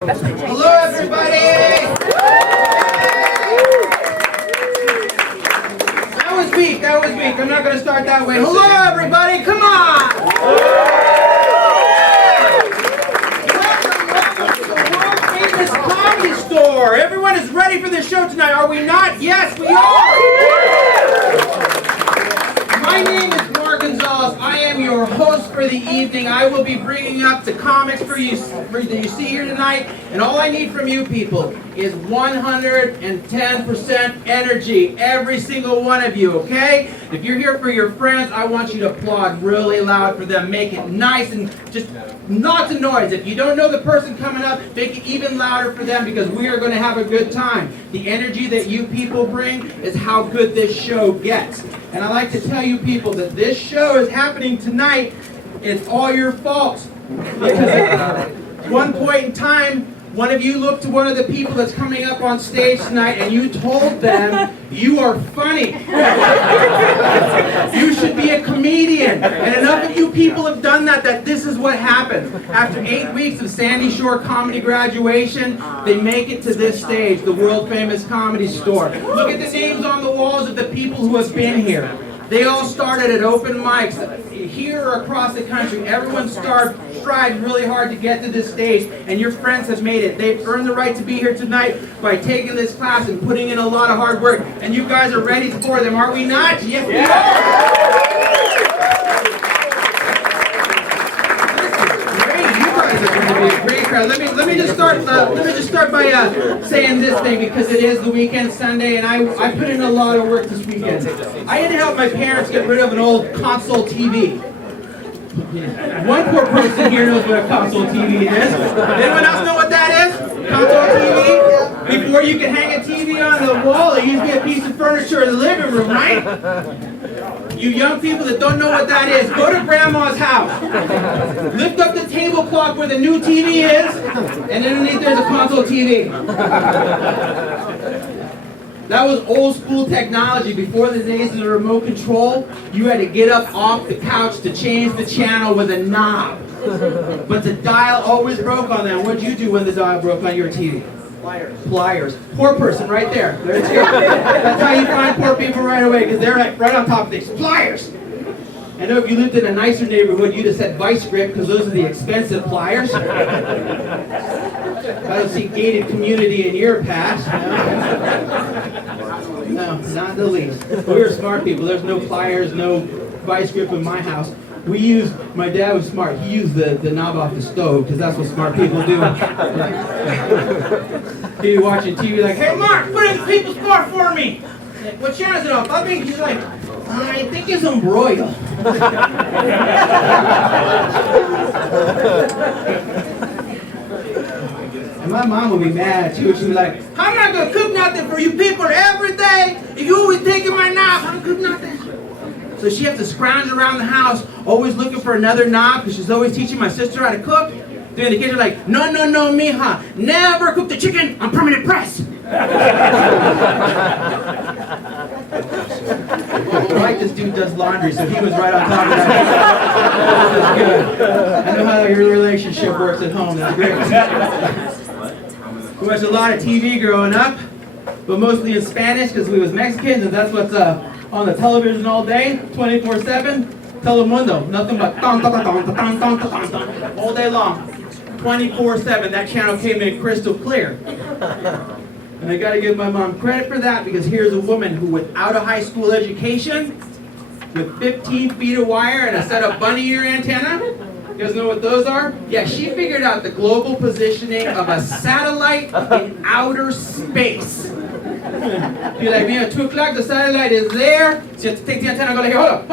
Hello, everybody! That was weak. I'm not going to start that way. Hello, everybody! Come on! Welcome to the world-famous comedy store. Everyone is ready for the show tonight, are we not? Yes, we are! My name is Gonzalez. I am your host for the evening. I will be bringing up the comics that you see here tonight, and all I need from you people is 110% energy, every single one of you, okay? If you're here for your friends, I want you to applaud really loud for them. Make it nice and just lots of noise. If you don't know the person coming up, make it even louder for them because we are going to have a good time. The energy that you people bring is how good this show gets. And I like to tell you people that this show is happening tonight. It's all your fault. Because at one point in time, one of you looked to one of the people that's coming up on stage tonight and you told them, you are funny. You should be a comedian. And enough of you people have done that this is what happens. After 8 weeks of Sandy Shore comedy graduation, they make it to this stage, the world famous comedy store. Look at the names on the walls of the people who have been here. They all started at open mics here or across the country. Everyone strived really hard to get to this stage, and your friends have made it. They've earned the right to be here tonight by taking this class and putting in a lot of hard work. And you guys are ready for them, are we not? Yes, we are. Great crowd. Let me just start by saying this thing because it is the weekend Sunday and I put in a lot of work this weekend. I had to help my parents get rid of an old console TV. One poor person here knows what a console TV is. Anyone else know what that is? Console TV? Before you could hang a TV on the wall, it used to be a piece of furniture in the living room, right? You young people that don't know what that is, go to grandma's house. Lift up the tablecloth where the new TV is, and underneath there's a console TV. That was old school technology. Before the days of the remote control, you had to get up off the couch to change the channel with a knob. But the dial always broke on that. What'd you do when the dial broke on your TV? Pliers. Poor person right there. There you go. That's how you find poor people right away, because they're right on top of these. Pliers! I know if you lived in a nicer neighborhood, you'd have said vice grip, because those are the expensive pliers. I don't see gated community in your past. No, not the least. We were smart people. There's no pliers, no vice grip in my house. My dad was smart. He used the knob off the stove, because that's what smart people do. He'd be watching TV like, hey Mark, put in the People's Sport for me. Like, what channel is it on? Bubby? He's like, I think it's on broil. And my mom would be mad too. She'd be like, I'm not going to cook nothing for you people every day. If you always taking my knob, I don't cook nothing. So she has to scrounge around the house, always looking for another knob, because she's always teaching my sister how to cook. Then the kids are like, no, mija, never cook the chicken on permanent press. Right, this dude does laundry, so he was right on top of that. That's good. I know how your relationship works at home. That's great. We watched a lot of TV growing up, but mostly in Spanish because we was Mexicans, and that's what's on the television all day, 24/7. Telemundo, nothing but all day long, 24/7. That channel came in crystal clear. And I got to give my mom credit for that, because here's a woman who, without a high school education, with 15 feet of wire and a set of bunny ear antenna, you guys know what those are? Yeah, she figured out the global positioning of a satellite in outer space. You're like, man, at 2 o'clock, the satellite is there. So you have to take the antenna and go like, hold up.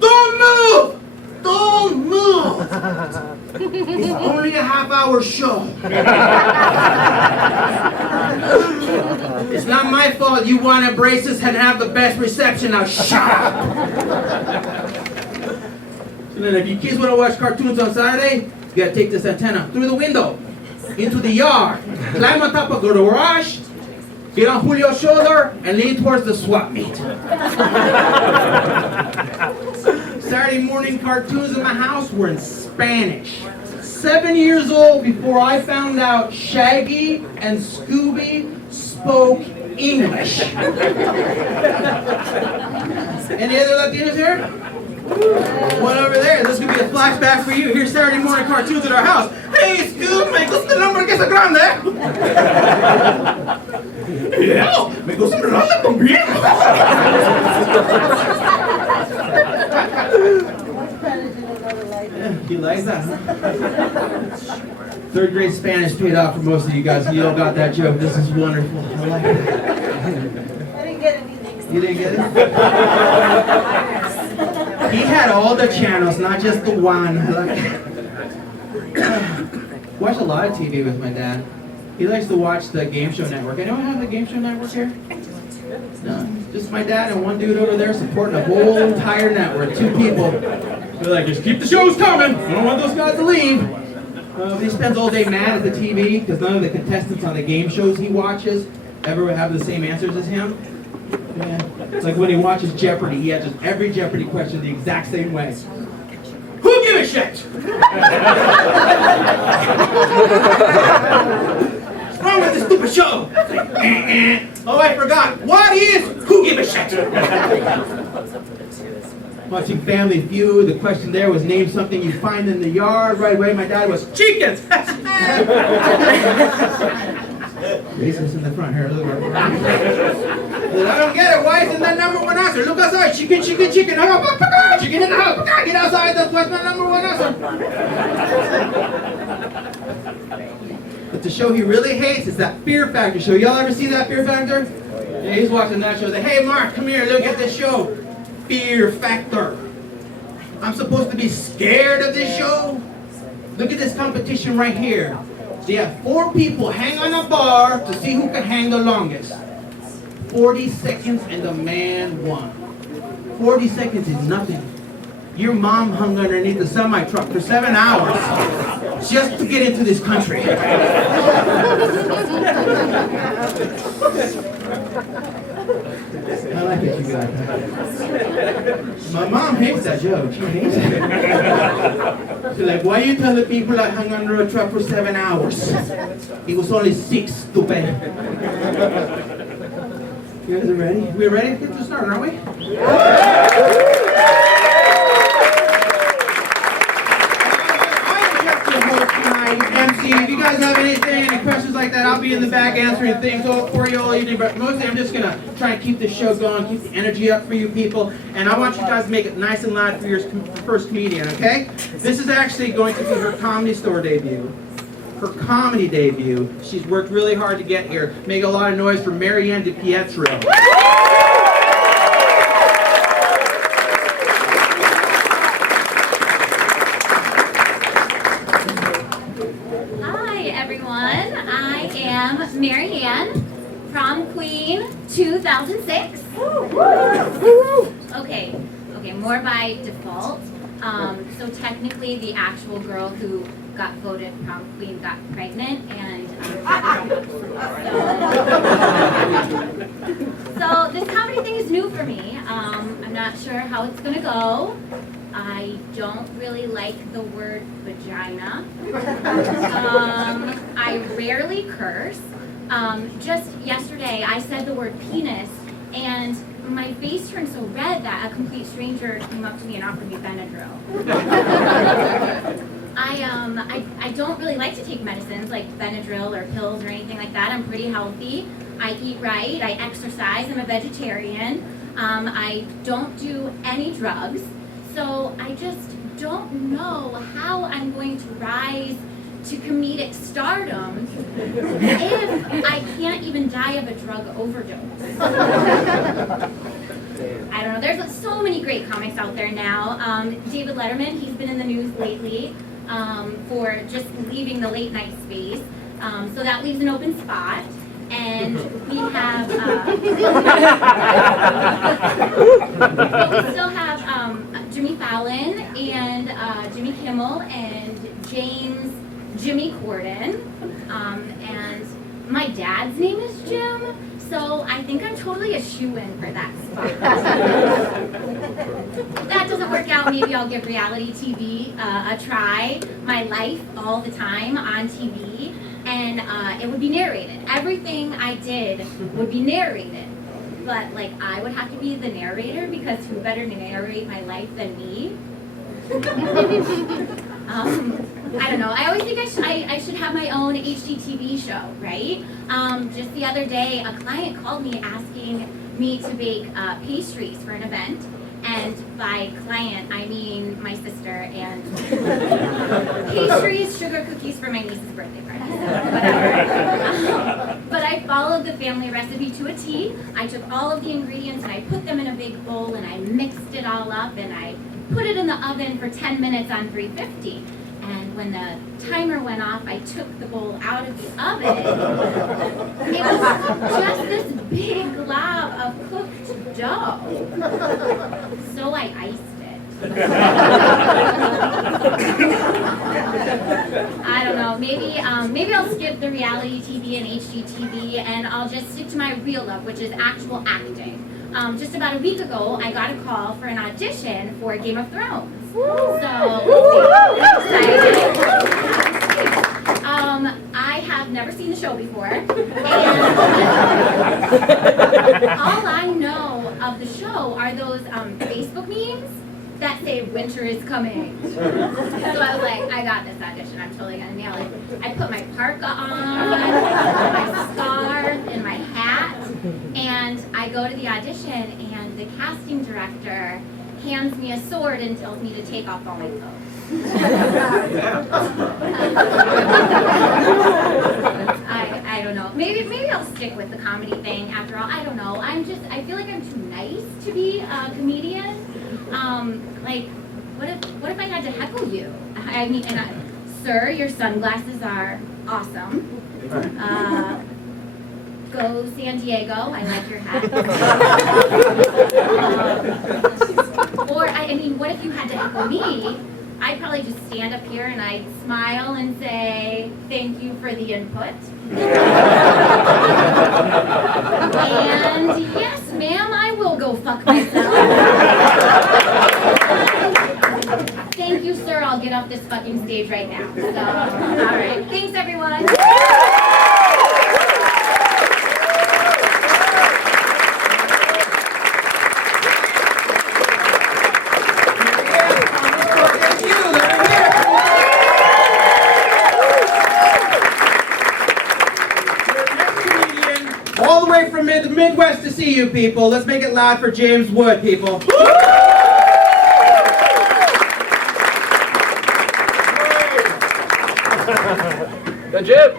Don't move! Don't move! It's only a half-hour show. It's not my fault you want to braces and have the best reception. Now shut up! So then if you kids want to watch cartoons on Saturday, you got to take this antenna through the window, into the yard, climb on top of the garage, get on Julio's shoulder, and lean towards the swap meet. Saturday morning cartoons in my house were in Spanish. 7 years old before I found out Shaggy and Scooby spoke English. Any other Latinos here? One over there. This could be a flashback for you. Here's Saturday morning cartoons at our house. Hey, Scoob, me gusta el hombre que es grande. Yeah, me gusta el grande también. You like that, huh? Third grade Spanish paid off for most of you guys. You all got that joke. This is wonderful. I like it. I didn't get it either. You didn't get it? He had all the channels, not just the one. I like it. Watched a lot of TV with my dad. He likes to watch the Game Show Network. Anyone have the Game Show Network here? No, just my dad and one dude over there supporting the whole entire network. 2 people. They're like, just keep the shows coming. I don't want those guys to leave. He spends all day mad at the TV because none of the contestants on the game shows he watches ever have the same answers as him. Yeah. It's like when he watches Jeopardy, he answers every Jeopardy question the exact same way. Who gives a shit? What's wrong with this stupid show? Oh, I forgot. What is Who Give a Shit? Watching Family Feud, the question there was name something you find in the yard. Right away, my dad was chickens. Racist in the front here. Look. I don't get it. Why isn't that number 1 answer? Look outside. Chicken, chicken, chicken. Chicken in the house. Get outside. That's what's my number 1 answer. But the show he really hates is that Fear Factor show. Y'all ever see that Fear Factor? Yeah, he's watching that show. He's like, hey, Mark, come here. Look at this show. Fear Factor. I'm supposed to be scared of this show? Look at this competition right here. They have 4 people hang on a bar to see who can hang the longest. 40 seconds and the man won. 40 seconds is nothing. Your mom hung underneath the semi-truck for 7 hours just to get into this country. I like it, you guys. My mom hates that joke. She hates it. She's like, why you tell the people I hung under a truck for 7 hours? It was only 6, stupid. You guys are ready? We're ready to get to start, aren't we? MC, if you guys have anything, any questions like that, I'll be in the back answering things for you all evening. But mostly I'm just going to try and keep this show going, keep the energy up for you people. And I want you guys to make it nice and loud for your first comedian, okay? This is actually going to be her Comedy Store debut. Her comedy debut. She's worked really hard to get here. Make a lot of noise for Marianne DiPietro. Marianne, Prom Queen 2006. Okay, more by default. So technically the actual girl who got voted Prom Queen got pregnant and so this comedy thing is new for me. I'm not sure how it's gonna go. I don't really like the word vagina. I rarely curse. Just yesterday, I said the word penis, and my face turned so red that a complete stranger came up to me and offered me Benadryl. I don't really like to take medicines like Benadryl or pills or anything like that. I'm pretty healthy. I eat right. I exercise. I'm a vegetarian. I don't do any drugs. So I just don't know how I'm going to rise to comedic stardom if I can't even die of a drug overdose. I don't know, there's so many great comics out there now. David Letterman, he's been in the news lately for just leaving the late night space. So that leaves an open spot. And we have, but we still have Jimmy Fallon and Jimmy Kimmel and Jimmy Corden, and my dad's name is Jim, So I think I'm totally a shoo-in for that spot. If that doesn't work out, maybe I'll give reality TV a try. My life all the time on TV, and it would be narrated. Everything I did would be narrated. But like I would have to be the narrator because who better to narrate my life than me? I don't know. I always think I should have my own HGTV show, right? Just the other day, a client called me asking me to bake pastries for an event. And by client, I mean my sister, and pastries, sugar cookies for my niece's birthday party, so whatever. But I followed the family recipe to a T. I took all of the ingredients and I put them in a big bowl and I mixed it all up and I put it in the oven for 10 minutes on 350. And when the timer went off, I took the bowl out of the oven. It was just this big glob of cooked dough. So I iced it. I don't know, maybe I'll skip the reality TV and HGTV and I'll just stick to my real love, which is actual acting. Just about a week ago, I got a call for an audition for Game of Thrones. So, excited. I have never seen the show before, and all I know of the show are those Facebook memes that say winter is coming. So I was like, I got this audition, I'm totally gonna nail it. I put my parka on, my scarf, and my hat, and I go to the audition, and the casting director hands me a sword and tells me to take off all my clothes. I don't know. Maybe I'll stick with the comedy thing after all. I don't know. I feel like I'm too nice to be a comedian. Like, what if I had to heckle you? I mean, sir, your sunglasses are awesome. Go San Diego. I like your hat. Or, I mean, what if you had to heckle me? I'd probably just stand up here and I'd smile and say, thank you for the input. And yes, ma'am, I will go fuck myself. Thank you, sir. I'll get off this fucking stage right now. So, all right. Thanks, everyone. All the way from the Midwest to see you people. Let's make it loud for James Wood, people. Good Jim.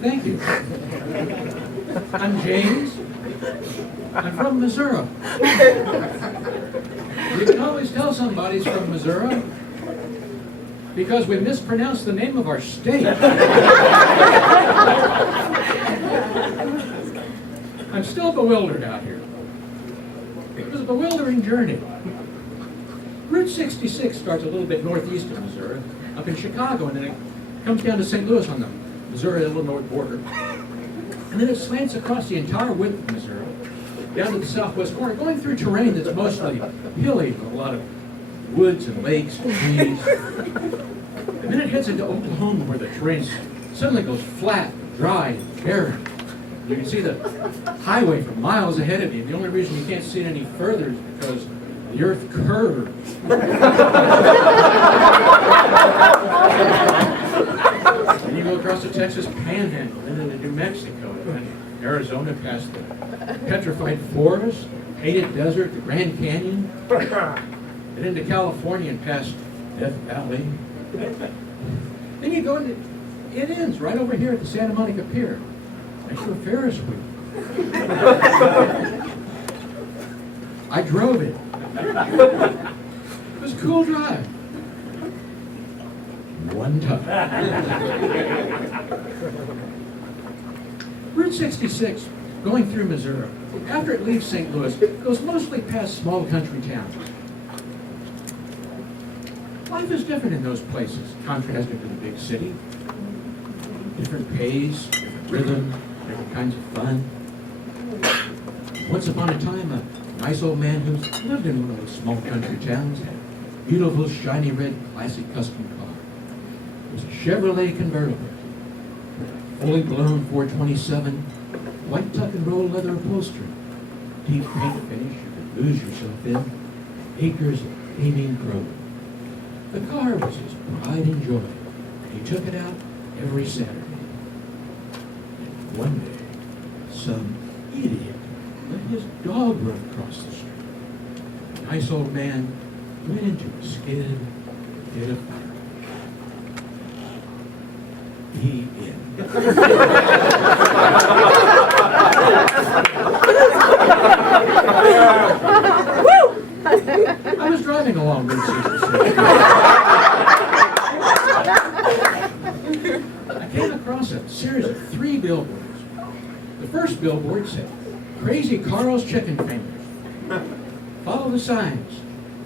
Thank you. I'm James. I'm from Missouri. You can always tell somebody's from Missouri because we mispronounce the name of our state. I'm still bewildered out here. It was a bewildering journey. Route 66 starts a little bit northeast of Missouri, up in Chicago, and then it comes down to St. Louis on the Missouri-Illinois border. And then it slants across the entire width of Missouri, down to the southwest corner, going through terrain that's mostly hilly, with a lot of woods and lakes and trees. And then it heads into Oklahoma, where the terrain suddenly goes flat, dry, and barren. You can see the highway for miles ahead of you. The only reason you can't see it any further is because the earth curves. And you go across the Texas Panhandle, and into New Mexico, and Arizona past the petrified forest, painted desert, the Grand Canyon, and into California and past Death Valley. Then you go into, it ends right over here at the Santa Monica Pier, next to a Ferris wheel. I drove it. It was a cool drive. One time. Route 66, going through Missouri, after it leaves St. Louis, goes mostly past small country towns. Life is different in those places, contrasted to the big city. different pace, different rhythm, different kinds of fun. Once upon a time, a nice old man who lived in one of those small country towns had a beautiful, shiny red, classic custom car. It was a Chevrolet convertible, with a fully blown 427, white tuck and roll leather upholstery, deep paint finish you could lose yourself in, acres of gleaming chrome. The car was his pride and joy, and he took it out every Saturday. And one day, some idiot let his dog run across the street. The nice old man went into a skid, hit a fire. The end. I was driving along Route 66. I came across a series of 3 billboards. The first billboard said, "Crazy Carl's Chicken Fingers. Follow the signs.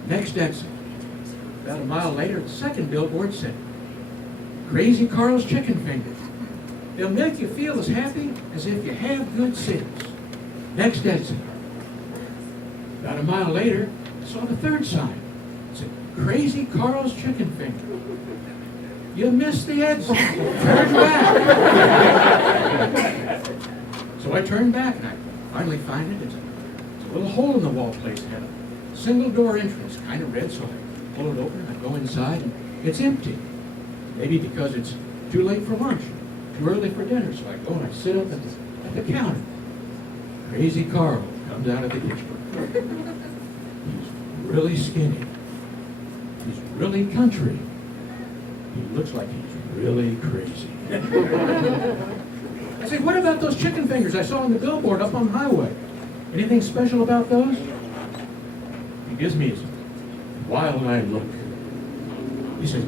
Next exit." About a mile later, the second billboard said, "Crazy Carl's Chicken Fingers. They'll make you feel as happy as if you have good sense. Next exit." About a mile later, I saw the third sign. It said, "Crazy Carl's Chicken Fingers. You missed the exit. Turn back." So I turned back and I finally find it. It's a little hole in the wall place. It had a single door entrance, kind of red, so I pull it open and I go inside and it's empty. Maybe because it's too late for lunch, too early for dinner. So I go and I sit up at the counter. Crazy Carl comes out of the kitchen. He's really skinny. He's really country. He looks like he's really crazy. I said, "What about those chicken fingers I saw on the billboard up on the highway? Anything special about those?" He gives me his wild-eyed look. He says,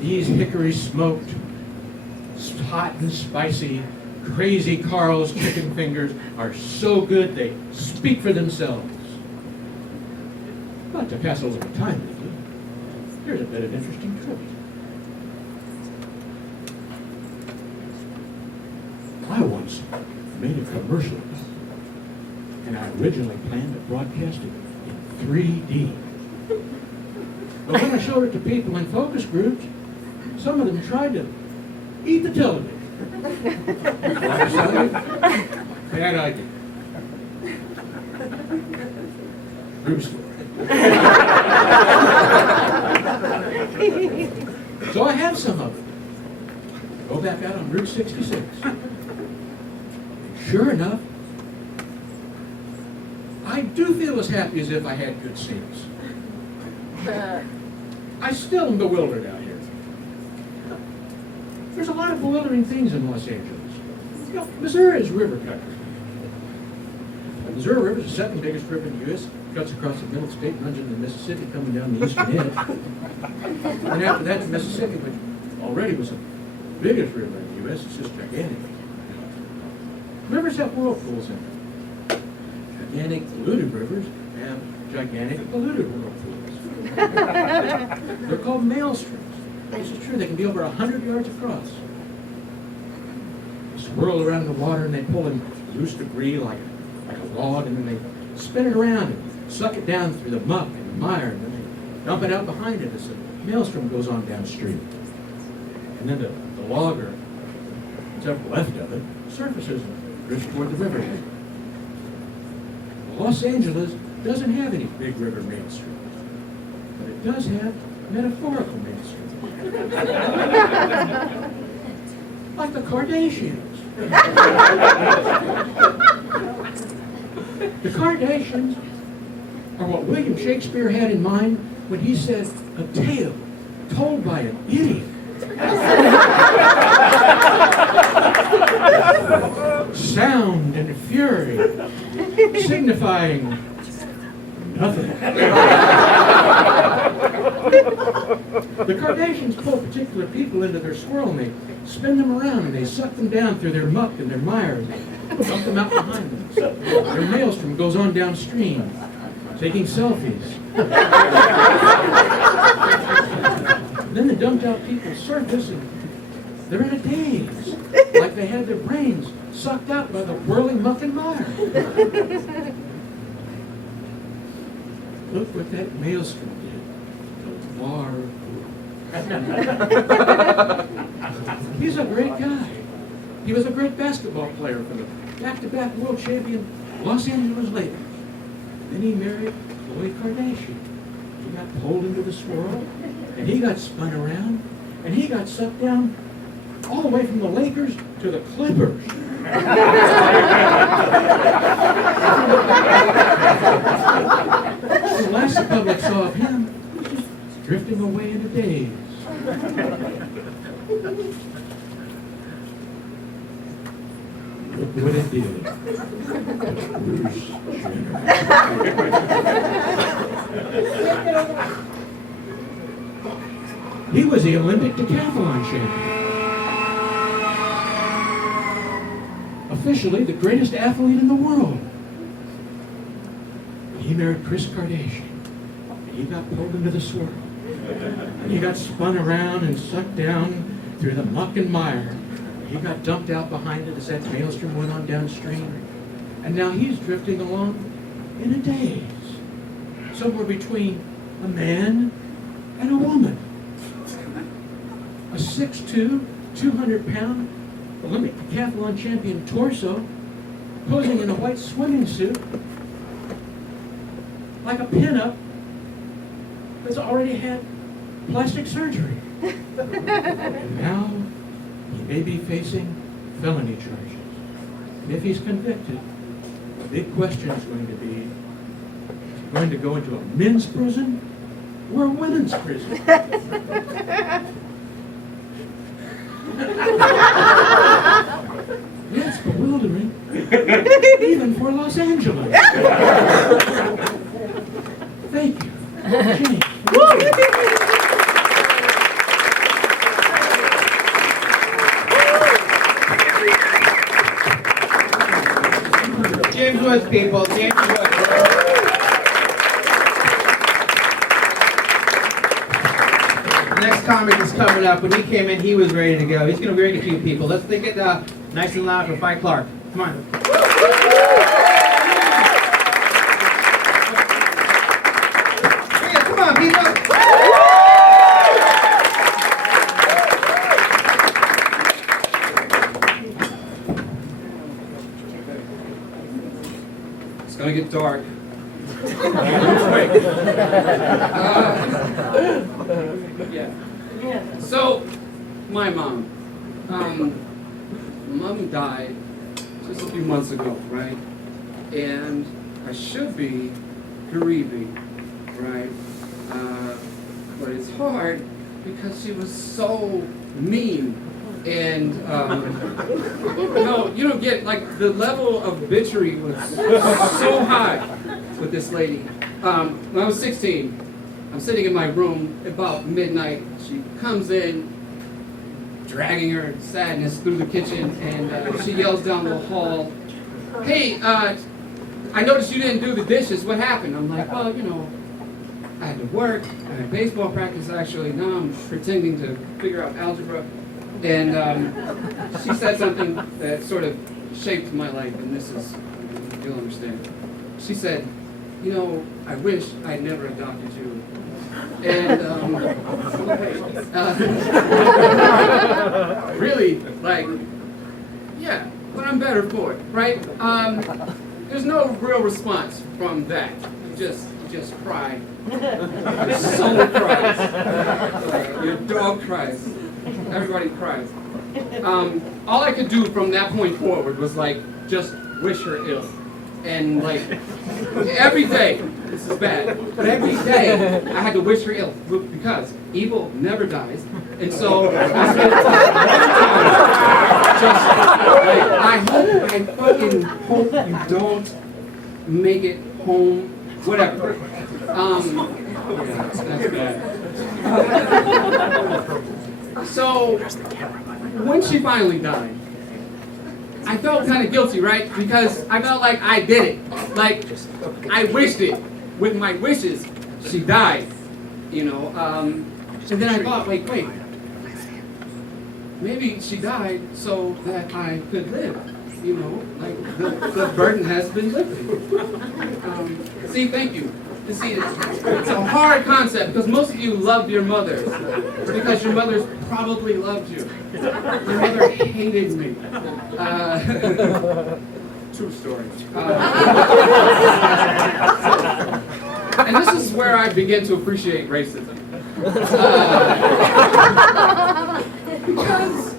"These hickory smoked, hot and spicy, Crazy Carl's chicken fingers are so good they speak for themselves." But to pass a little time with you, here's a bit of interesting truth. I once made a commercial, and I originally planned to broadcast it in 3D. But when I showed it to people in focus groups, some of them tried to eat the television. I decided, bad idea. True story. So I have some of it. Go back out on Route 66. Sure enough, I do feel as happy as if I had good scenes. I still am bewildered out here. There's a lot of bewildering things in Los Angeles. You know, Missouri is river country. The Missouri River is the second biggest river in the U.S. It cuts across the middle state, runs into the Mississippi, coming down the eastern edge. And after that, the Mississippi, which already was the biggest river in the U.S., it's just gigantic. Rivers have whirlpools in them. Gigantic polluted rivers have gigantic polluted whirlpools. They're called maelstroms. This is true. They can be over 100 yards across. They swirl around the water and they pull in loose debris like a log, and then they spin it around and suck it down through the muck and the mire, and then they dump it out behind it as the maelstrom goes on downstream. And then the log, or whatever left of it, surfaces and drifts toward the riverhead. Los Angeles doesn't have any big river maelstroms, but it does have metaphorical maelstroms. Like the Kardashians. The Kardashians are what William Shakespeare had in mind when he said, "A tale told by an idiot." Sound and fury, signifying nothing. The Kardashians pull particular people into their swirl and they spin them around and they suck them down through their muck and their mire and they dump them out behind them. Their maelstrom goes on downstream, taking selfies. Then the dumped out people surface and They're in a daze, like they had their brains sucked out by the whirling muck and mire. Look what that maelstrom did. He's a great guy. He was a great basketball player for the back-to-back world champion Los Angeles Lakers. Then he married Khloe Kardashian. He got pulled into the swirl, and he got spun around, and he got sucked down all the way from the Lakers to the Clippers. The last the public saw of him, he was just drifting away in a daze. Look what it did. Bruce Jenner. He was the Olympic decathlon champion. Officially the greatest athlete in the world. He married Kris Kardashian. He got pulled into the swirl. And he got spun around and sucked down through the muck and mire. He got dumped out behind it as that maelstrom went on downstream. And now he's drifting along in a daze. Somewhere between a man and a woman. A 6'2", 200-pound Olympic decathlon champion torso posing in a white swimming suit like a pinup that's already had plastic surgery. And now he may be facing felony charges. And if he's convicted, the big question is going to be, is he going to go into a men's prison or a women's prison? It's bewildering, even for Los Angeles. Thank you, Jenny. James Woods, people. James Woods. Next comic is coming up. When he came in, he was ready to go. He's going to bring a few people. Let's take it nice and loud for Fight Clark. Come on. Yeah, come on, people. It's going to get dark. Yeah. So, my mom. Mom died just a few months ago, right? And I should be grieving, right? But it's hard because she was so mean. And, no, you don't get, like, the level of bitchery was so high with this lady. When I was 16, I'm sitting in my room about midnight. She comes in, dragging her sadness through the kitchen, and she yells down the hall, "Hey, I noticed you didn't do the dishes. What happened?" I'm like, "Well, you know, I had to work. I had baseball practice, actually. Now I'm pretending to figure out algebra." And she said something that sort of shaped my life, and this is, you'll understand. She said, "You know, I wish I'd never adopted you." And really, like, yeah, but I'm better for it, right? There's no real response from that. You just cry. Your soul cries. Your dog cries. Everybody cries. All I could do from that point forward was like just wish her ill. And like every day, this is bad, but every day I had to wish her ill because evil never dies. And so I spent just like, I fucking hope you don't make it home, whatever. Yeah, that's bad. So when she finally died, I felt kind of guilty, right? Because I felt like I did it. Like, I wished it. With my wishes, she died. You know, and then I thought, wait. maybe she died so that I could live. You know, like the burden has been lifted. See, thank you. You see, it's a hard concept because most of you loved your mothers because your mothers probably loved you. Your mother hated me. True story. And this is where I begin to appreciate racism. Because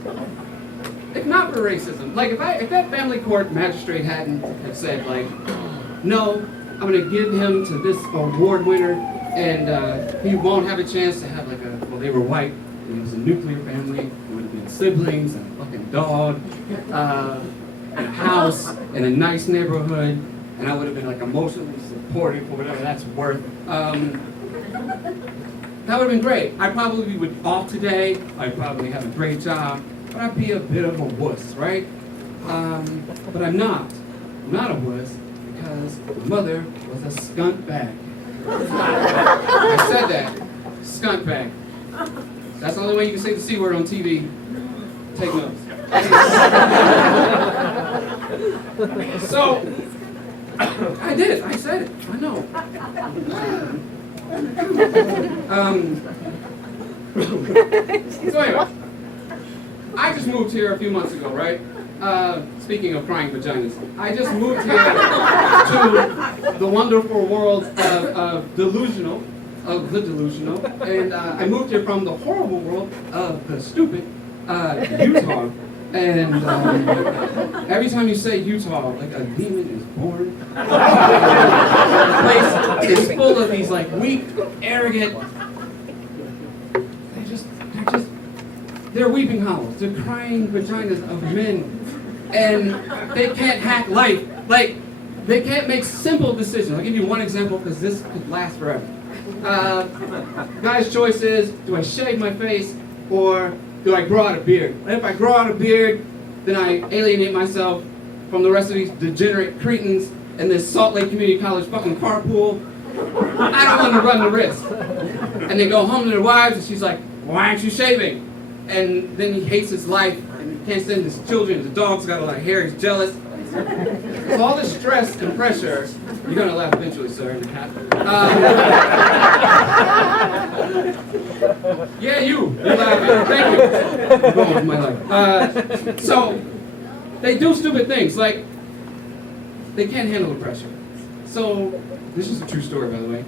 if not for racism, like if that family court magistrate hadn't have said like, no, I'm gonna give him to this award winner, and he won't have a chance to have like well, they were white, and it was a nuclear family, it would have been siblings and a fucking dog, and a house, and a nice neighborhood, and I would have been like emotionally supported for whatever that's worth. That would have been great. I probably would be off today, I'd probably have a great job, but I'd be a bit of a wuss, right? But I'm not. I'm not a wuss because my mother was a skunt bag. I said that. Skunt bag. That's the only way you can say the C word on TV. Take notes. So, I did it. I said it. I know. So anyway, I just moved here a few months ago, right? Speaking of crying vaginas, I just moved here to the wonderful world of the delusional, and I moved here from the horrible world of the stupid Utah. And every time you say Utah, like a demon is born. The place is full of these like weak, arrogant. They're weeping hollows. They're crying vaginas of men, and they can't hack life. Like they can't make simple decisions. I'll give you one example because this could last forever. Guy's choice is: do I shave my face or do I grow out a beard? And if I grow out a beard, then I alienate myself from the rest of these degenerate cretins in this Salt Lake Community College fucking carpool. I don't want to run the risk. And they go home to their wives, and she's like, "Why aren't you shaving?" And then he hates his life, and he can't send his children. The dog's got a lot of hair. He's jealous. So all this stress and pressure. You're gonna laugh eventually, sir. Yeah, you're laughing. Thank you. I'm going with my life. So they do stupid things, like they can't handle the pressure. So this is a true story, by the way.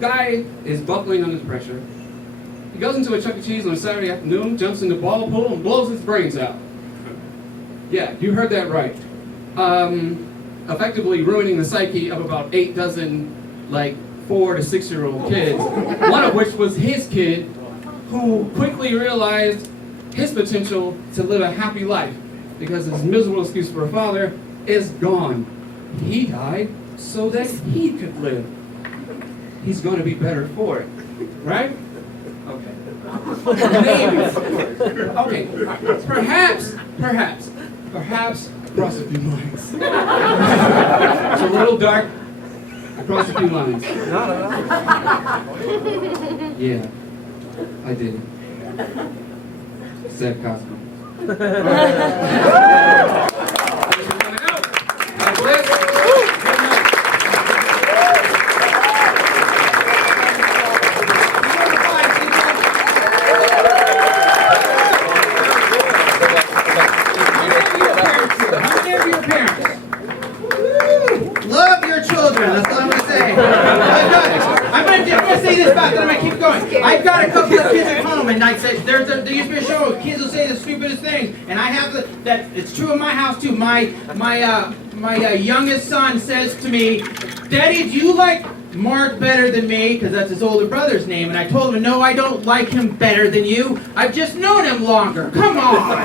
Guy is buckling under pressure. He goes into a Chuck E. Cheese on a Saturday afternoon, jumps in the ball pool, and blows his brains out. Yeah, you heard that right. Effectively ruining the psyche of about 8 dozen, like 4 to 6-year-old kids. One of which was his kid, who quickly realized his potential to live a happy life because his miserable excuse for a father is gone. He died so that he could live. He's going to be better for it, right? Okay. Maybe. Okay. Perhaps across a few lines. It's a little dark across a few lines. Yeah, I did it. Said Cosmo. Love your children. That's all I'm going to say. I'm going to say this back, then I'm going to keep going. I've got a couple of kids at home, and I say, there used to be a show where kids will say the stupidest things, and I have that. It's true in my house too. My youngest son says to me, "Daddy, do you like Mark better than me?" Because that's his older brother's name. And I told him, "No, I don't like him better than you. I've just known him longer. Come on."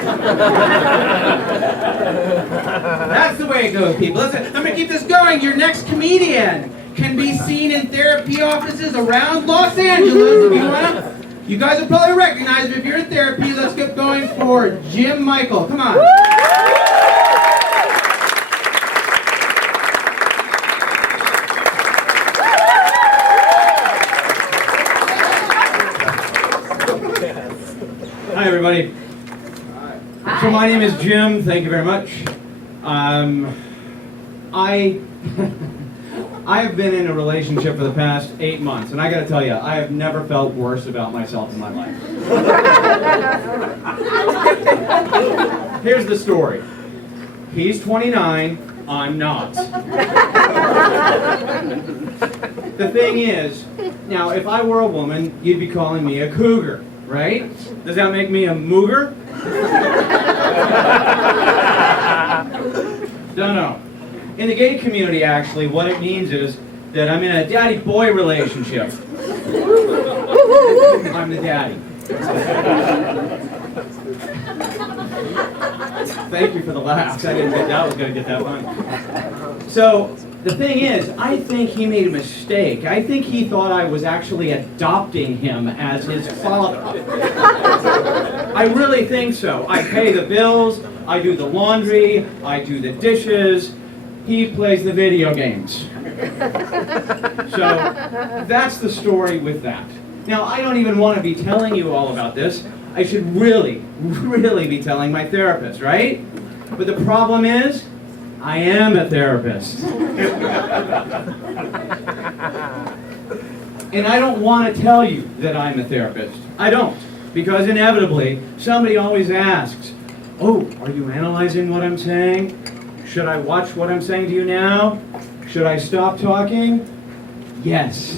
That's the way it goes, people. Listen, I'm going to keep this going. Your next comedian can be seen in therapy offices around Los Angeles if you want to. You guys will probably recognize him if you're in therapy. Let's get going for Jim Michael. Come on. Hi everybody. So my name is Jim. Thank you very much. I have been in a relationship for the past 8 months, and I got to tell you, I have never felt worse about myself in my life. Here's the story. He's 29. I'm not. The thing is, now if I were a woman, you'd be calling me a cougar, right? Does that make me a mooger? Don't know. In the gay community, actually, what it means is that I'm in a daddy-boy relationship. I'm the daddy. Thank you for the laughs. I didn't think that was going to get that one. So, the thing is, I think he made a mistake. I think he thought I was actually adopting him as his father. I really think so. I pay the bills, I do the laundry, I do the dishes. He plays the video games. So, that's the story with that. Now, I don't even want to be telling you all about this. I should really be telling my therapist, right? But the problem is, I am a therapist. And I don't want to tell you that I'm a therapist. I don't. Because inevitably, somebody always asks, oh, are you analyzing what I'm saying? Should I watch what I'm saying to you now? Should I stop talking? Yes.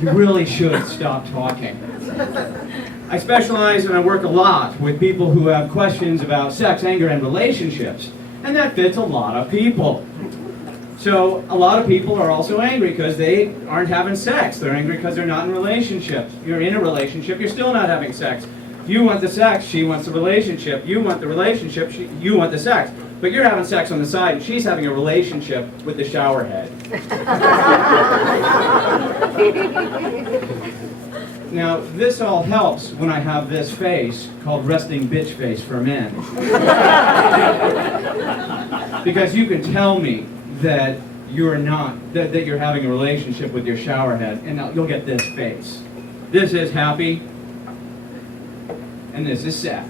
You really should stop talking. I specialize and I work a lot with people who have questions about sex, anger, and relationships. And that fits a lot of people. So a lot of people are also angry because they aren't having sex. They're angry because they're not in relationships. You're in a relationship, you're still not having sex. You want the sex, she wants the relationship. You want the relationship, you want the sex. But you're having sex on the side and she's having a relationship with the shower head. Now, this all helps when I have this face called resting bitch face for men. Because you can tell me that you're not, that you're having a relationship with your shower head, and now you'll get this face. This is happy, and this is sad.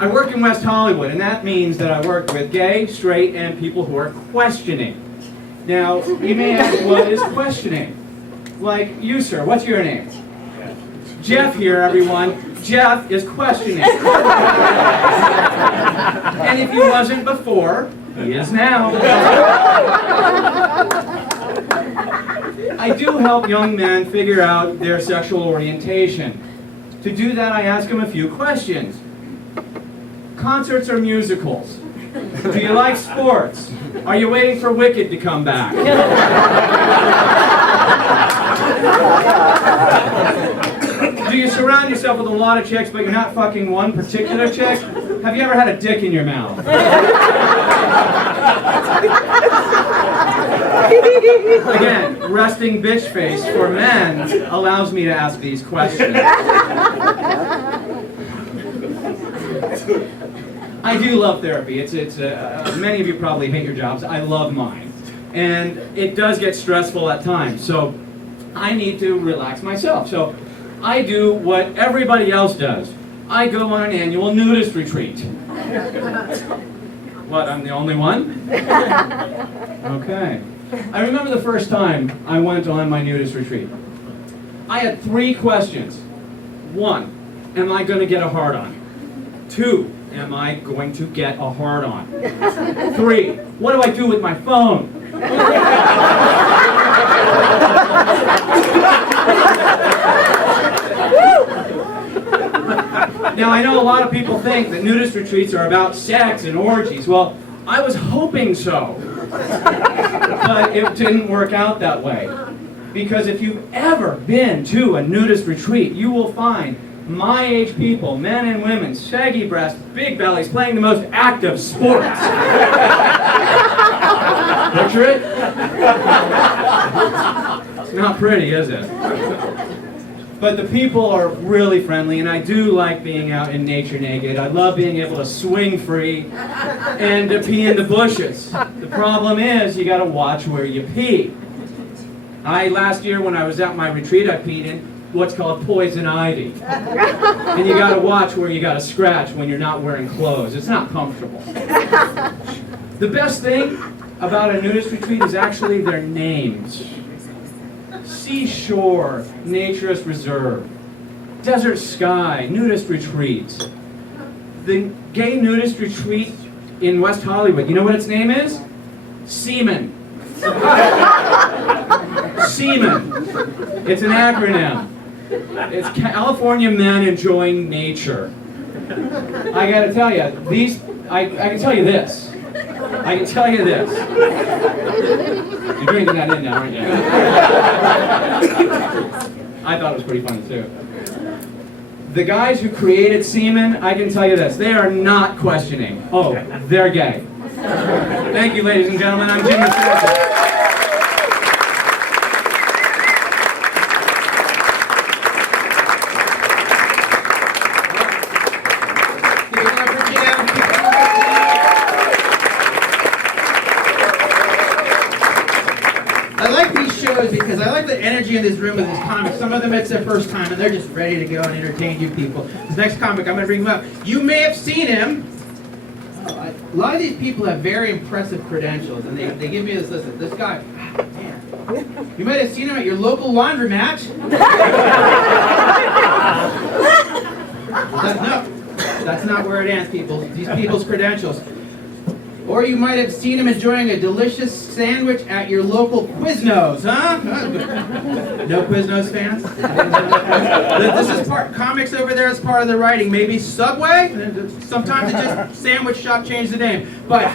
I work in West Hollywood, and that means that I work with gay, straight, and people who are questioning. Now, you may ask, what is questioning? Like you, sir, what's your name? Jeff here, everyone. Jeff is questioning. And if he wasn't before, he is now. I do help young men figure out their sexual orientation. To do that, I ask them a few questions. Concerts or musicals? Do you like sports? Are you waiting for Wicked to come back? Do you surround yourself with a lot of chicks, but you're not fucking one particular chick? Have you ever had a dick in your mouth? Again, resting bitch face for men allows me to ask these questions. I do love therapy. Many of you probably hate your jobs. I love mine. And it does get stressful at times. So I need to relax myself. So I do what everybody else does. I go on an annual nudist retreat. What, I'm the only one? Okay. I remember the first time I went on my nudist retreat. I had 3 questions. 1, am I going to get a hard-on? 2, am I going to get a hard-on? 3, what do I do with my phone? Now, I know a lot of people think that nudist retreats are about sex and orgies. Well, I was hoping so. But it didn't work out that way. Because if you've ever been to a nudist retreat, you will find my age people, men and women, saggy breasts, big bellies, playing the most active sports. Picture it? It's not pretty, is it? But the people are really friendly, and I do like being out in nature naked. I love being able to swing free and to pee in the bushes. The problem is, you gotta watch where you pee. Last year when I was at my retreat, I peed in what's called poison ivy. And you gotta watch where you gotta scratch when you're not wearing clothes. It's not comfortable. The best thing about a nudist retreat is actually their names. Seashore Naturist Reserve. Desert Sky Nudist Retreat. The gay nudist retreat in West Hollywood, you know what its name is? Seaman. Seaman. It's an acronym. It's California Men Enjoying Nature. I gotta tell you, I can tell you this. I can tell you this. You're drinking that in now, aren't you? I thought it was pretty funny too. The guys who created Seaman, I can tell you this, they are not questioning. Oh, they're gay. Thank you, ladies and gentlemen. I'm Jimmy Sandi. I like these shows because I like the energy in this room with these comics. Some of them it's their first time and they're just ready to go and entertain you people. This next comic, I'm going to bring him up. You may have seen him. A lot of these people have very impressive credentials and they give me this list. This guy, man, you might have seen him at your local laundromat. No, that's not where it ends, people. These people's credentials. Or you might have seen him enjoying a delicious sandwich at your local Quiznos, huh? No Quiznos fans? This is part, comics over there is part of the writing. Maybe Subway? Sometimes it just sandwich shop changed the name. But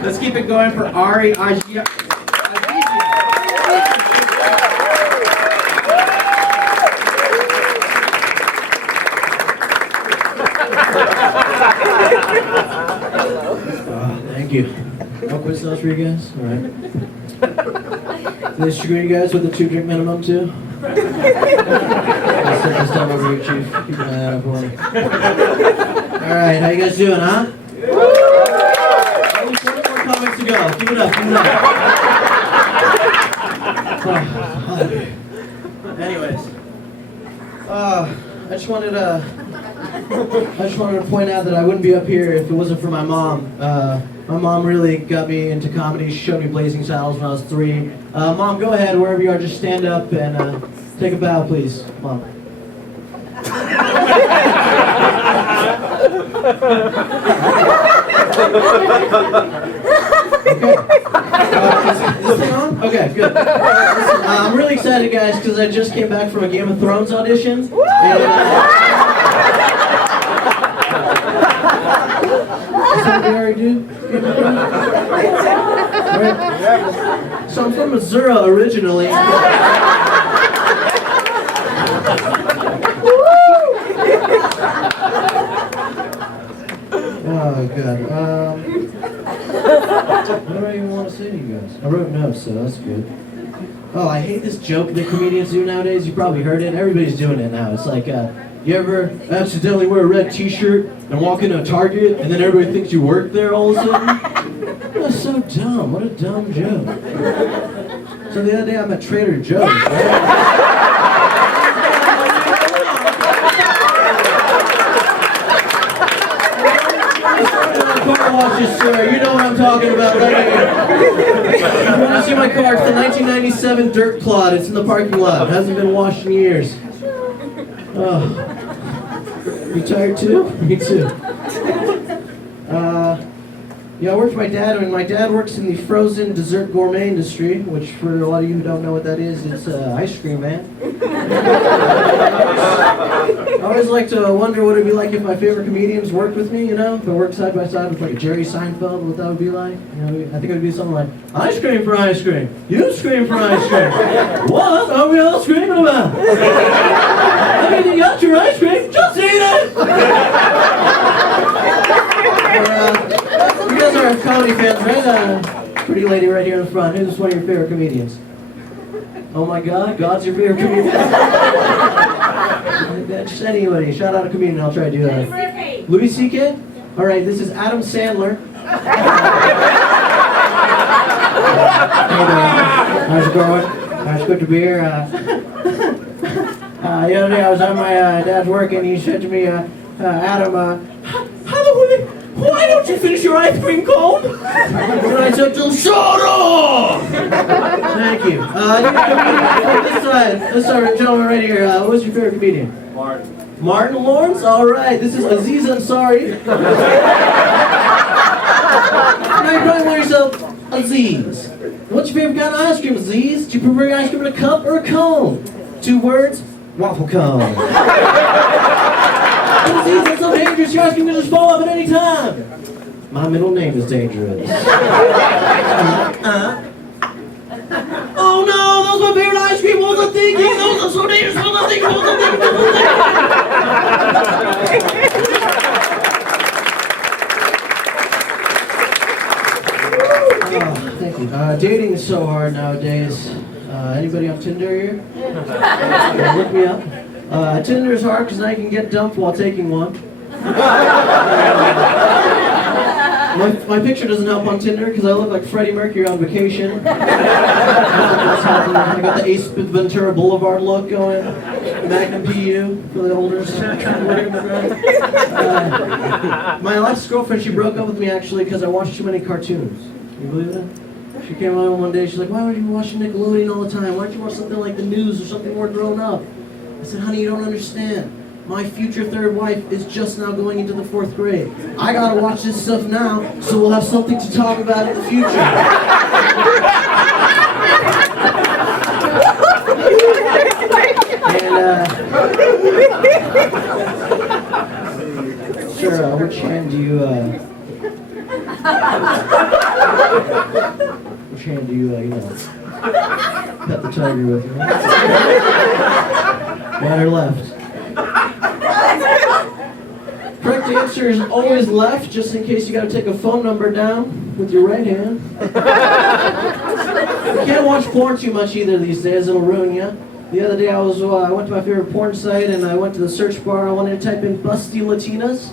let's keep it going for Ari Ajia. Thank you. No quiz notes for you guys? Alright. Did they screw you guys with the 2-drink minimum too? I'll set this down over here, Chief. Keep an eye out for me. Alright, how you guys doing, huh? Only 4 more comics to go. Keep it up, keep it up. Anyways. I just wanted to point out that I wouldn't be up here if it wasn't for my mom. My mom really got me into comedy. She showed me Blazing Saddles when I was 3. Mom, go ahead, wherever you are, just stand up and take a bow, please. Mom. Okay. Is this thing on? Okay, good. Listen, I'm really excited, guys, because I just came back from a Game of Thrones audition. Is that what they already do? Right. So I'm from Missouri originally. Oh, God. What do I even want to say to you guys? I wrote notes, so that's good. Oh, I hate this joke that comedians do nowadays. You probably heard it. Everybody's doing it now. It's like, you ever accidentally wear a red t-shirt and walk into a Target and then everybody thinks you work there all of a sudden? That's so dumb. What a dumb joke. So the other day I'm at Trader Joe's, right? Car washes, sir. You know what I'm talking about right here. You want to see my car? It's the 1997 Dirt Clod. It's in the parking lot. It hasn't been washed in years. Oh. You tired too? Me too. Yeah, I work for my dad, and my dad works in the frozen dessert gourmet industry, which for a lot of you who don't know what that is, it's ice cream, man. I always like to wonder what it'd be like if my favorite comedians worked with me, you know? If I worked side by side with like a Jerry Seinfeld, what that would be like. You know, I think it would be something like, ice cream for ice cream. You scream for ice cream. What are we all screaming about? I mean, you got your ice cream, just eat it! You guys are comedy fans, right? Pretty lady right here in the front. Who's one of your favorite comedians? Oh my God, God's your favorite comedian? Just anybody. Shout out a comedian. I'll try to do that. Louis C.K.? All right, this is Adam Sandler. Hey there. How's it going? It's good to be here. The other day I was on my dad's work and he said to me, Adam, how the way, why don't you finish your ice cream cone? And I said to him, shut up! Thank you. This gentleman right here, what's your favorite comedian? Martin Lawrence? All right, this is Aziz Ansari. Now you're probably wondering yourself, Aziz, what's your favorite kind of ice cream, Aziz? Do you prefer your ice cream in a cup or a cone? 2 words, waffle cone. Aziz, that's so dangerous, your ice cream can just fall off at any time. My middle name is dangerous. Oh no, those are my favorite ice cream, what was I thinking? Those are so dangerous, what was I thinking? Thank you. Dating is so hard nowadays. Anybody on Tinder here? Look me up. Tinder is hard because now you can get dumped while taking one. My picture doesn't help on Tinder because I look like Freddie Mercury on vacation. I got the Ace Ventura Boulevard look going. Magnum PU for the olders. My last girlfriend, she broke up with me actually because I watched too many cartoons. Can you believe that? She came home one day, she's like, why would you watch Nickelodeon all the time? Why don't you watch something like the news or something more grown up? I said, honey, you don't understand. My future third wife is just now going into the 4th grade. I gotta watch this stuff now, so we'll have something to talk about in the future. And, sure, which hand do you, which hand do you, pet the tiger with? Right or left? Correct answer is always left, just in case you got to take a phone number down with your right hand. You can't watch porn too much either these days, it'll ruin you. The other day I went to my favorite porn site and I went to the search bar, I wanted to type in busty Latinas.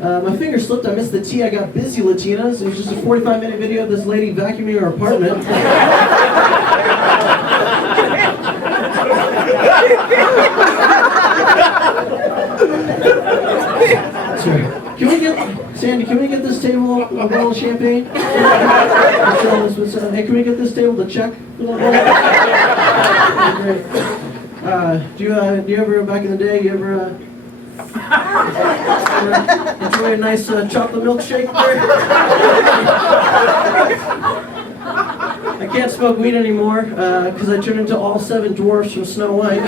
My finger slipped, I missed the T, I got busy Latinas. It was just a 45-minute video of this lady vacuuming her apartment. Sorry. Sandy, can we get this table a bottle of champagne? Hey, can we get this table the check? Great. Do you ever, back in the day, you ever enjoy a nice chocolate milkshake there? I can't smoke weed anymore because I turned into all 7 dwarfs from Snow White.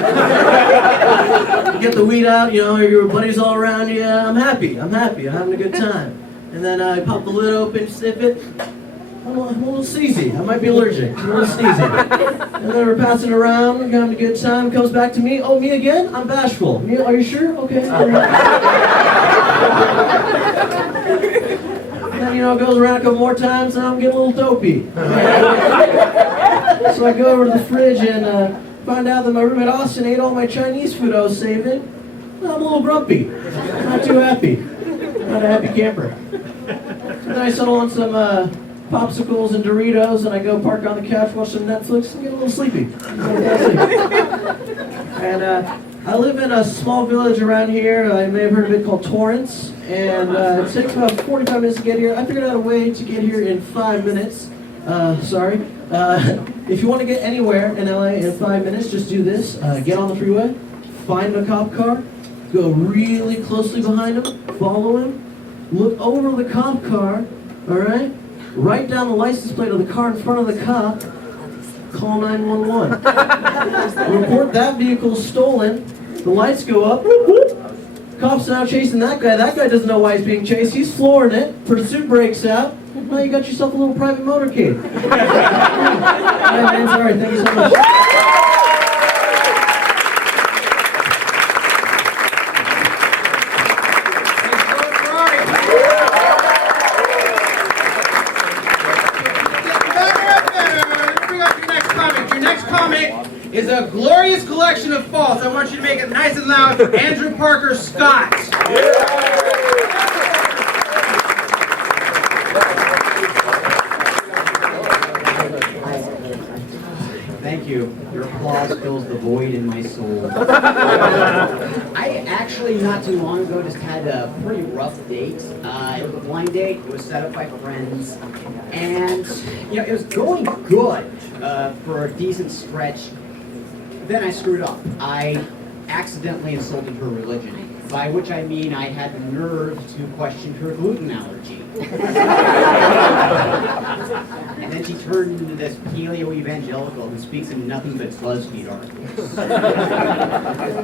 You get the weed out, your buddies all around you. I'm happy, I'm having a good time. And then I pop the lid open, sniff it. I'm a little sneezy. I might be allergic. I'm a little sneezy. And then we're passing around, we're having a good time. Comes back to me. Oh, me again? I'm bashful. Me, are you sure? Okay. And then, it goes around a couple more times and I'm getting a little dopey. So I go over to the fridge and find out that my roommate Austin ate all my Chinese food I was saving. Well, I'm a little grumpy. Not too happy. Not a happy camper. So then I settle on some popsicles and Doritos and I go park on the couch, watch some Netflix and get a little sleepy. And I live in a small village around here. You may have heard of it called Torrance. And it takes about 45 minutes to get here. I figured out a way to get here in 5 minutes. If you want to get anywhere in LA in 5 minutes, just do this. Get on the freeway, find a cop car, go really closely behind him, follow him, look over the cop car, all right? Write down the license plate of the car in front of the cop, call 911. Report that vehicle stolen, the lights go up, whoop, whoop. Cops now chasing that guy. That guy doesn't know why he's being chased. He's flooring it. Pursuit breaks out. Now you got yourself a little private motorcade. All right, man. Sorry. Thank you so much. Is a glorious collection of faults. I want you to make it nice and loud. Andrew Parker Scott. Thank you. Your applause fills the void in my soul. I actually, not too long ago, just had a pretty rough date. It was a blind date. It was set up by friends. And, it was going good for a decent stretch. Then I screwed up. I accidentally insulted her religion, by which I mean I had the nerve to question her gluten allergy. And then she turned into this paleo-evangelical who speaks in nothing but BuzzFeed articles.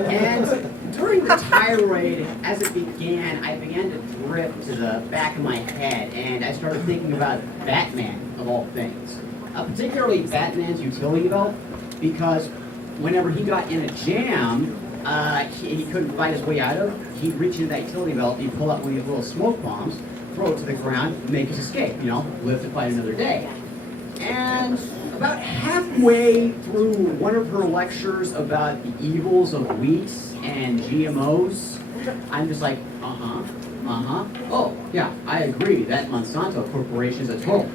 And during the tirade, as it began, I began to drift to the back of my head, and I started thinking about Batman, of all things. Particularly Batman's utility belt, because whenever he got in a jam, he couldn't fight his way out of, he'd reach into that utility belt, he'd pull out one of these little smoke bombs, throw it to the ground, make his escape, live to fight another day. And about halfway through one of her lectures about the evils of wheat and GMOs, I'm just like, oh, yeah, I agree, that Monsanto Corporation is a troll.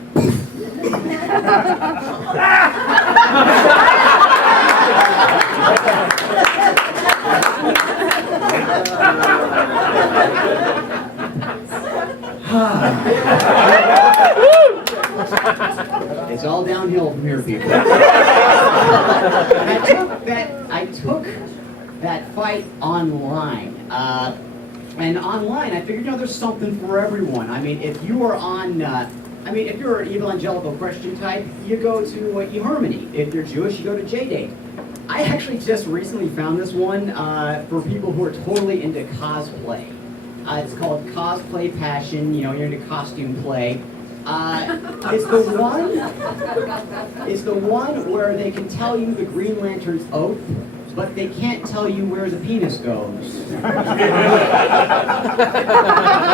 It's all downhill from here, people. I took that fight online. And online, I figured, there's something for everyone. I mean, if you are on, if you're an evangelical Christian type, you go to eHarmony. If you're Jewish, you go to JDate. I actually just recently found this one for people who are totally into cosplay. It's called Cosplay Passion. You're into costume play. It's the one where they can tell you the Green Lantern's oath, but they can't tell you where the penis goes. I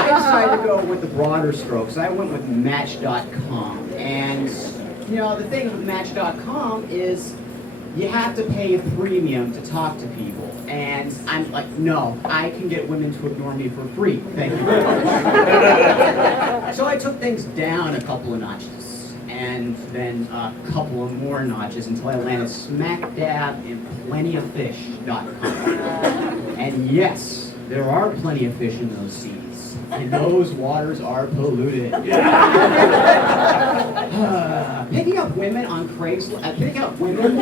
decided to go with the broader strokes. I went with Match.com. And, the thing with Match.com is you have to pay a premium to talk to people. And I'm like, no, I can get women to ignore me for free. Thank you very much. So I took things down a couple of notches, and then a couple of more notches until I landed smack dab in plentyoffish.com. And yes, there are plenty of fish in those seas, and those waters are polluted. Picking up women on Craigslist, picking up women.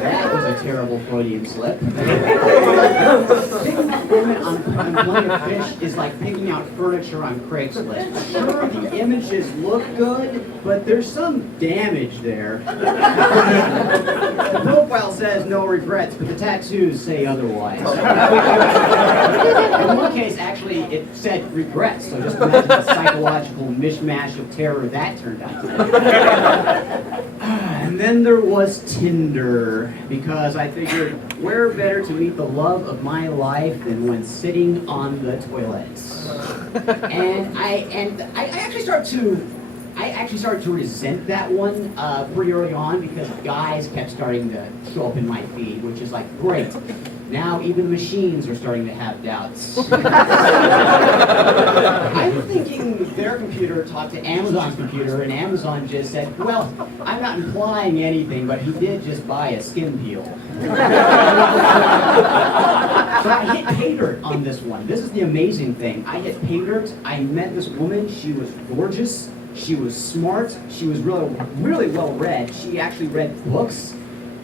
That was a terrible Freudian slip. Picking up women on Plenty of Fish is like picking out furniture on Craigslist. Sure, the images look good, but there's some damage there. The profile says no regrets, but the tattoos say otherwise. In one case, actually, it said regrets, so just imagine the psychological mishmash of terror that turned out to be. And then there was Tinder, because I figured where better to meet the love of my life than when sitting on the toilet. And I actually started to resent that one pretty early on, because guys kept starting to show up in my feed, which is like, great. Now even the machines are starting to have doubts. I'm thinking their computer talked to Amazon's computer, and Amazon just said, well, I'm not implying anything, but he did just buy a skin peel. So I hit pay dirt on this one. This is the amazing thing. I hit pay dirt. I met this woman. She was gorgeous. She was smart. She was really well read. She actually read books.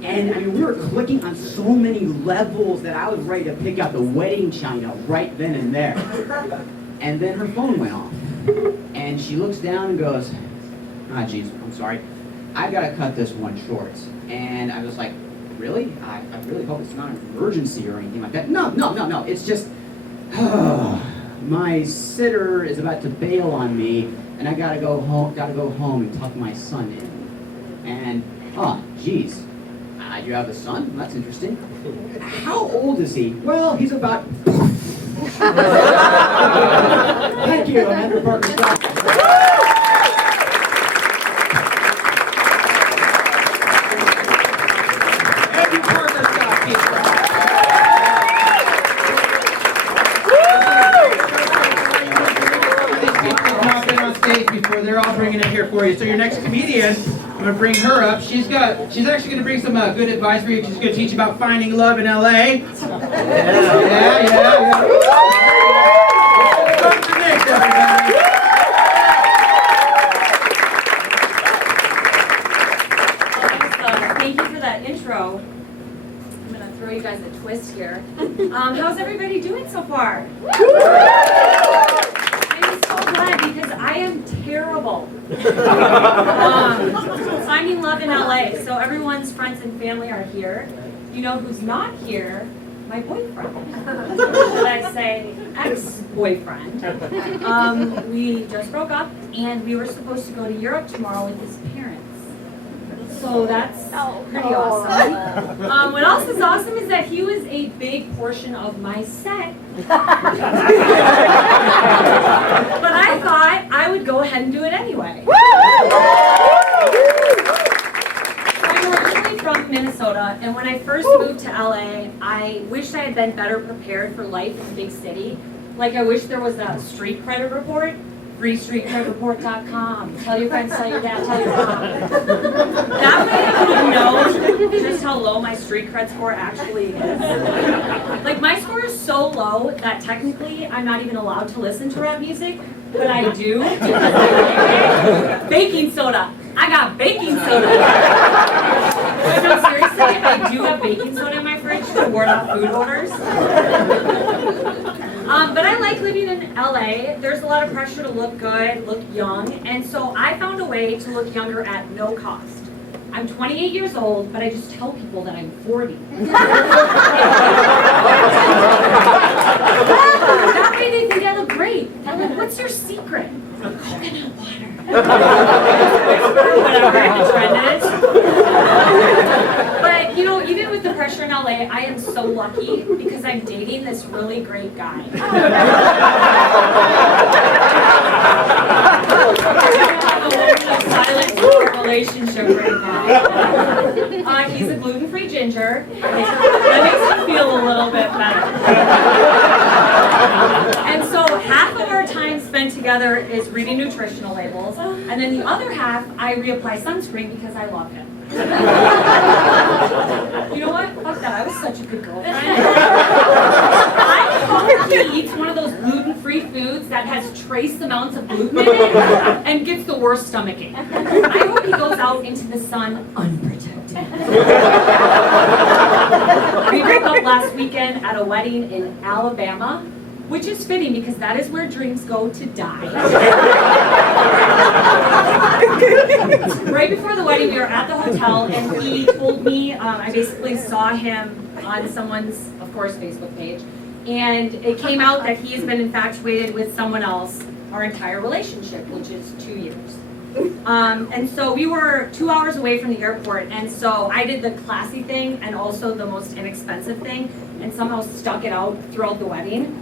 And we were clicking on so many levels that I was ready to pick out the wedding china right then and there. And then her phone went off. And she looks down and goes, geez, I'm sorry. I've got to cut this one short. And I was like, really? I really hope it's not an emergency or anything like that. No. It's just, my sitter is about to bail on me, and I gotta go home and tuck my son in. And, geez. You have a son? That's interesting. How old is he? Well, he's about... Thank you, I'm Andrew Parker Scott. Andrew Parker Scott, people. stage before they're all bringing it here for you. So your next comedian, I'm gonna bring her up. She's actually gonna bring some good advice for you. She's gonna teach you about finding love in LA. Yeah. Come to Nick, everybody. Thank you for that intro. I'm gonna throw you guys a twist here. How's everybody doing so far? I'm so glad because I am terrible. Finding love in LA. So everyone's friends and family are here. You know who's not here? My boyfriend. Should I say ex-boyfriend? We just broke up and we were supposed to go to Europe tomorrow with his parents. So that's pretty awesome. What else is awesome is that he was a big portion of my set. But I thought I would go ahead and do it anyway. I'm originally from Minnesota, and when I first moved to LA, I wished I had been better prepared for life in a big city. Like I wish there was a street credit report. FreeStreetCreditReport.com. Tell your friends, tell your dad, tell your mom. That way I would know just how low my street cred score actually is. Like my score is so low that technically I'm not even allowed to listen to rap music, but I do. Baking soda. I got baking soda. But no, seriously, I do have baking soda in my fridge to ward off food odors. But I like living in LA. There's a lot of pressure to look good, look young, and so I found a way to look younger at no cost. I'm 28 years old, but I just tell people that I'm 40. That way they think I look great. They're like, what's your secret? Coconut water. Whatever the trend is. But you know, even with the pressure in LA, I am so lucky because I'm dating this really great guy. I have a silent relationship right now. He's a gluten-free ginger. That makes me feel a little bit better. And so half of our time spent together is reading nutritional labels, and then the other half I reapply sunscreen because I love him. You know what? Fuck that. I was such a good girlfriend. I hope he eats one of those gluten-free foods that has trace amounts of gluten in it and gets the worst stomach ache. I hope he goes out into the sun unprotected. We broke up last weekend at a wedding in Alabama, which is fitting because that is where dreams go to die. Right before the wedding, we were at the hotel, and he told me, I basically saw him on someone's, of course, Facebook page, and it came out that he has been infatuated with someone else our entire relationship, which is 2 years. And so we were 2 hours away from the airport, and so I did the classy thing and also the most inexpensive thing, and somehow stuck it out throughout the wedding.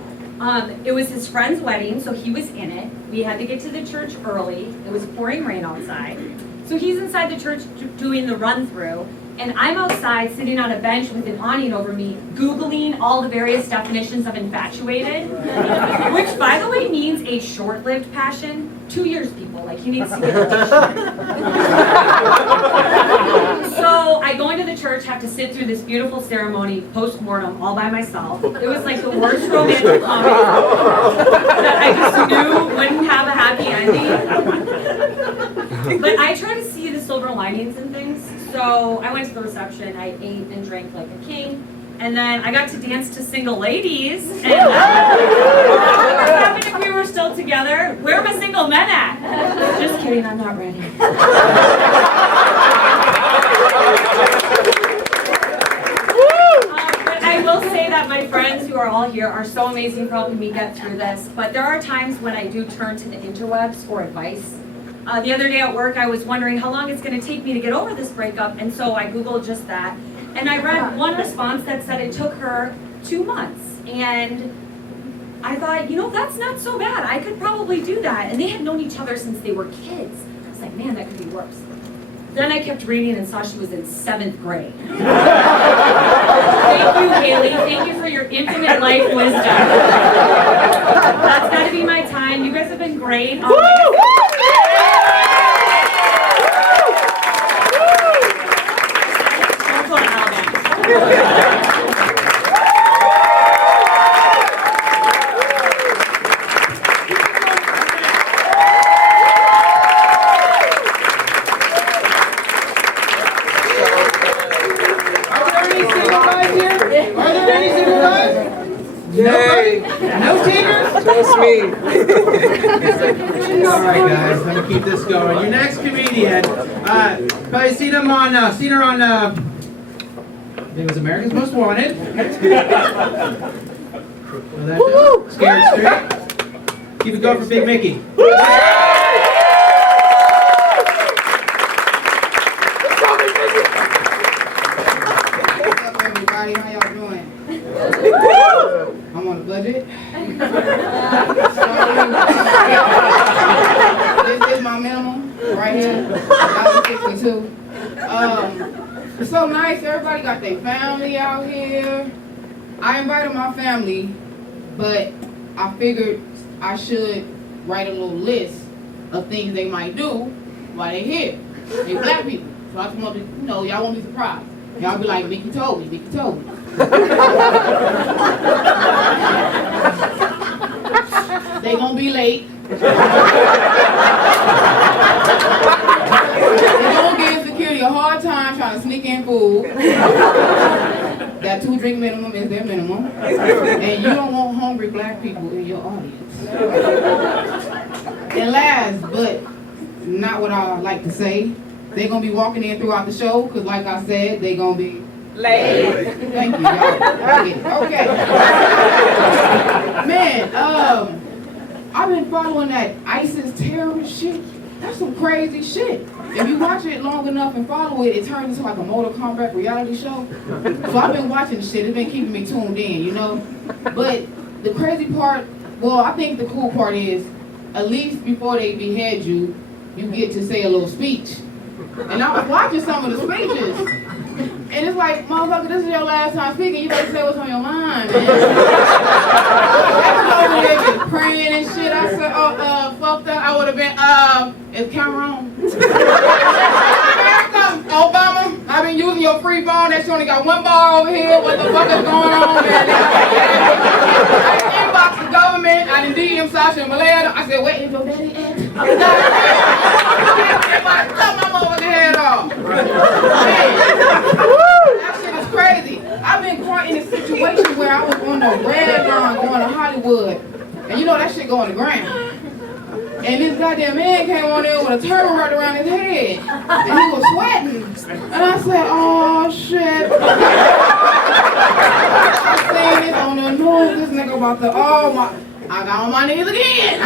It was his friend's wedding, so he was in it. We had to get to the church early. It was pouring rain outside. So he's inside the church doing the run-through, and I'm outside sitting on a bench with an awning over me, Googling all the various definitions of infatuated, which, by the way, means a short-lived passion. 2 years, people. Like, he needs to get a dictionary. So I go into the church, have to sit through this beautiful ceremony, post-mortem, all by myself. It was like the worst romantic comedy that I just knew wouldn't have a happy ending. But I try to see the silver linings in things. So I went to the reception, I ate and drank like a king, and then I got to dance to Single Ladies, and what would happen if we were still together? Where are my single men at? Just kidding, I'm not ready. But I will say that my friends who are all here are so amazing for helping me get through this, but there are times when I do turn to the interwebs for advice. The other day at work, I was wondering how long it's going to take me to get over this breakup, and so I Googled just that. And I read one response that said it took her 2 months. And I thought, you know, that's not so bad. I could probably do that. And they had known each other since they were kids. I was like, man, that could be worse. Then I kept reading and saw she was in 7th grade. Thank you, Haley. Thank you for your infinite life wisdom. That's got to be my time. You guys have been great. Are there any single guys here? Are there any single guys? Nobody? No takers? Just me. All right, guys, let me keep this going. Your next comedian, probably seen her on, I think it was America's Most Wanted. Know that show? Scared Straight. Keep it going for Big Mickey. What's up, everybody? How y'all doing? I'm on a budget. This is my minimum right here. $1.62. It's so nice. Everybody got their family out here. I invited my family, but I figured I should write a little list of things they might do while they're here. They black people. So I just want to, y'all won't be surprised. Y'all be like, Mickey told me, Mickey told me. They gonna be late. They gonna give security a hard time trying to sneak in food. That 2-drink minimum is their minimum. And you don't want hungry black people in your audience. And last, but not what I like to say, they're gonna be walking in throughout the show, because like I said, they're gonna be late. Thank you, y'all. Okay. Man, I've been following that ISIS terrorist shit. That's some crazy shit. If you watch it long enough and follow it, it turns into like a Mortal Kombat reality show. So I've been watching the shit. It's been keeping me tuned in, But the crazy part, well, I think the cool part is, at least before they behead you, you get to say a little speech. And I was watching some of the speeches. And it's like, motherfucker, this is your last time speaking. You better say what's on your mind, man. I was over there just praying and shit. I said, fuck that. I would have been, is camera on? Obama, I've been using your free phone. That shit only got one bar over here. What the fuck is going on, man? I inboxed the government. I didn't DM Sasha and Malaya. I said, wait, is your daddy at? Cut my motherfucking head off. That shit is crazy. I've been caught in a situation where I was on the red line going to Hollywood. And that shit go on the ground. And this goddamn man came on there with a turtle wrapped around his head. And he was sweating. And I said, oh shit. I seen this on the news. This nigga about to, I got on my knees again.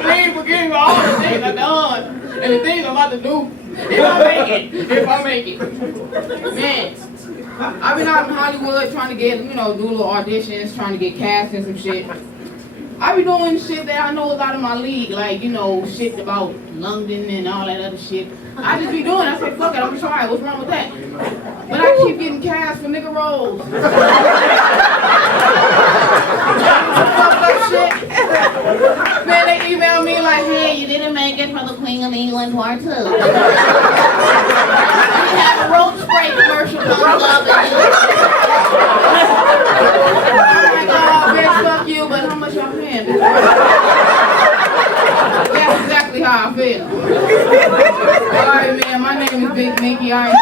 Please forgive me for all the things I've done. And the things I'm about to do. If I make it. Man, I've been out in Hollywood trying to get, do little auditions, trying to get cast and some shit. I be doing shit that I know is out of my league, like, shit about London and all that other shit. I just be doing it. I say, fuck it, I'm gonna try it. What's wrong with that? But I keep getting cast for nigga roles. Fucked up shit. Man, they email me like, hey, you didn't make it for the Queen of England Part 2. We have a road spray commercial coming up. I'm like, bitch, fuck you, but how much y'all paying? That's exactly how I feel. Alright, man, my name is Big Mickey. I enjoy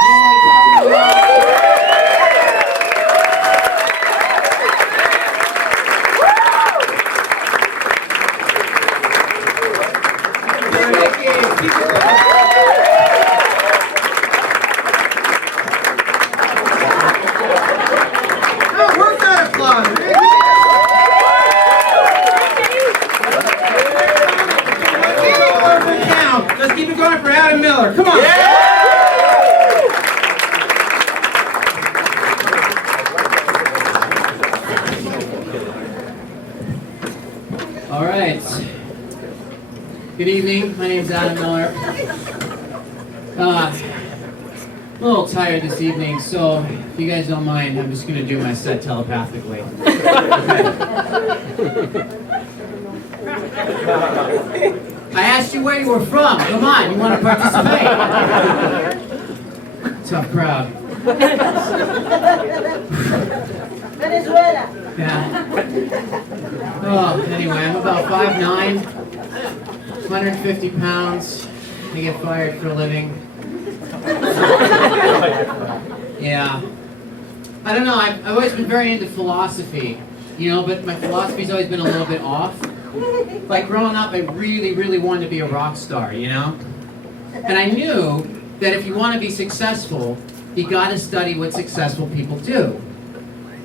talking to y'all. Let's keep it going for Adam Miller. Come on. All right. Good evening. My name's Adam Miller. I'm a little tired this evening, so if you guys don't mind, I'm just going to do my set telepathically. I asked you where you were from. Come on, you want to participate? Tough crowd. Venezuela. Yeah. Oh, anyway, I'm about 5'9", 150 pounds. I get fired for a living. Yeah. I don't know, I've always been very into philosophy, but my philosophy's always been a little bit off. Like growing up, I really, really wanted to be a rock star, And I knew that if you want to be successful, you got to study what successful people do.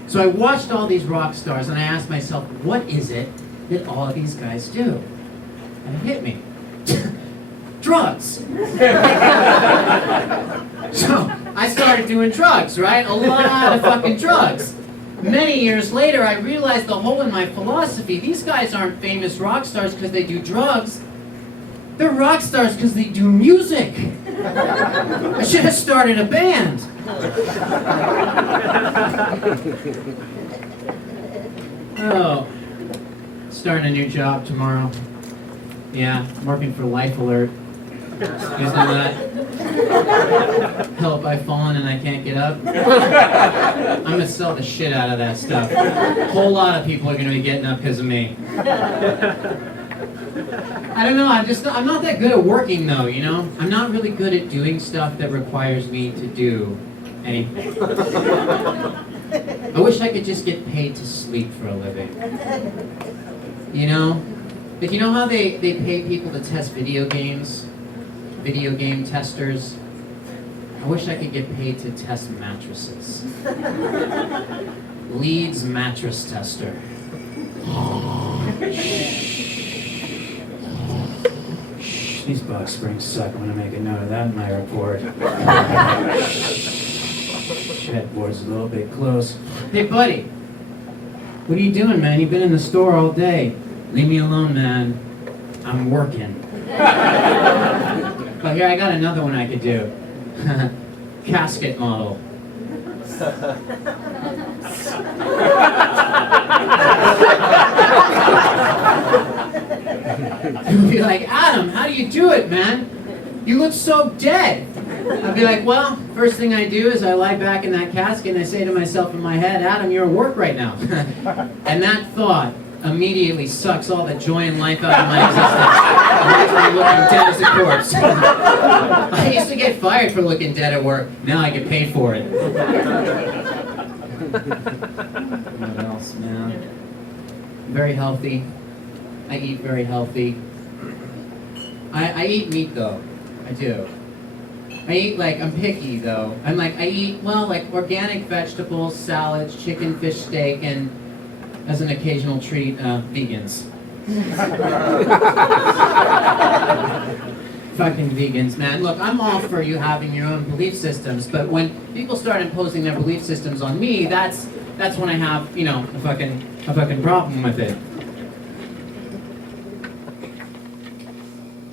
So I watched all these rock stars and I asked myself, what is it that all of these guys do? And it hit me. Drugs. So I started doing drugs, right? A lot of fucking drugs. Many years later, I realized the hole in my philosophy. These guys aren't famous rock stars because they do drugs. They're rock stars because they do music. I should have started a band. Oh, starting a new job tomorrow. Yeah, I'm working for Life Alert. You guys know that? Help, I've fallen and I can't get up. I'm gonna sell the shit out of that stuff. A whole lot of people are gonna be getting up because of me. I don't know, I'm not that good at working though, I'm not really good at doing stuff that requires me to do anything. I wish I could just get paid to sleep for a living. Like you know how they pay people to test video games? Video game testers? I wish I could get paid to test mattresses. Leeds mattress tester. These box springs suck. I'm gonna make a note of that in my report. Headboard's a little bit close. Hey, buddy. What are you doing, man? You've been in the store all day. Leave me alone, man. I'm working. But here, I got another one I could do. Casket model. You'd be like, Adam, how do you do it, man? You look so dead. I'd be like, well, first thing I do is I lie back in that casket and I say to myself in my head, Adam, you're at work right now. And that thought immediately sucks all the joy and life out of my existence. I'm looking dead as a corpse. I used to get fired for looking dead at work. Now I get paid for it. What else, man? Very healthy. I eat very healthy. I eat meat though. I do. I eat I'm picky though. I eat, organic vegetables, salads, chicken, fish, steak, and as an occasional treat, vegans. Fucking vegans, man. Look, I'm all for you having your own belief systems, but when people start imposing their belief systems on me, that's when I have, a fucking problem with it.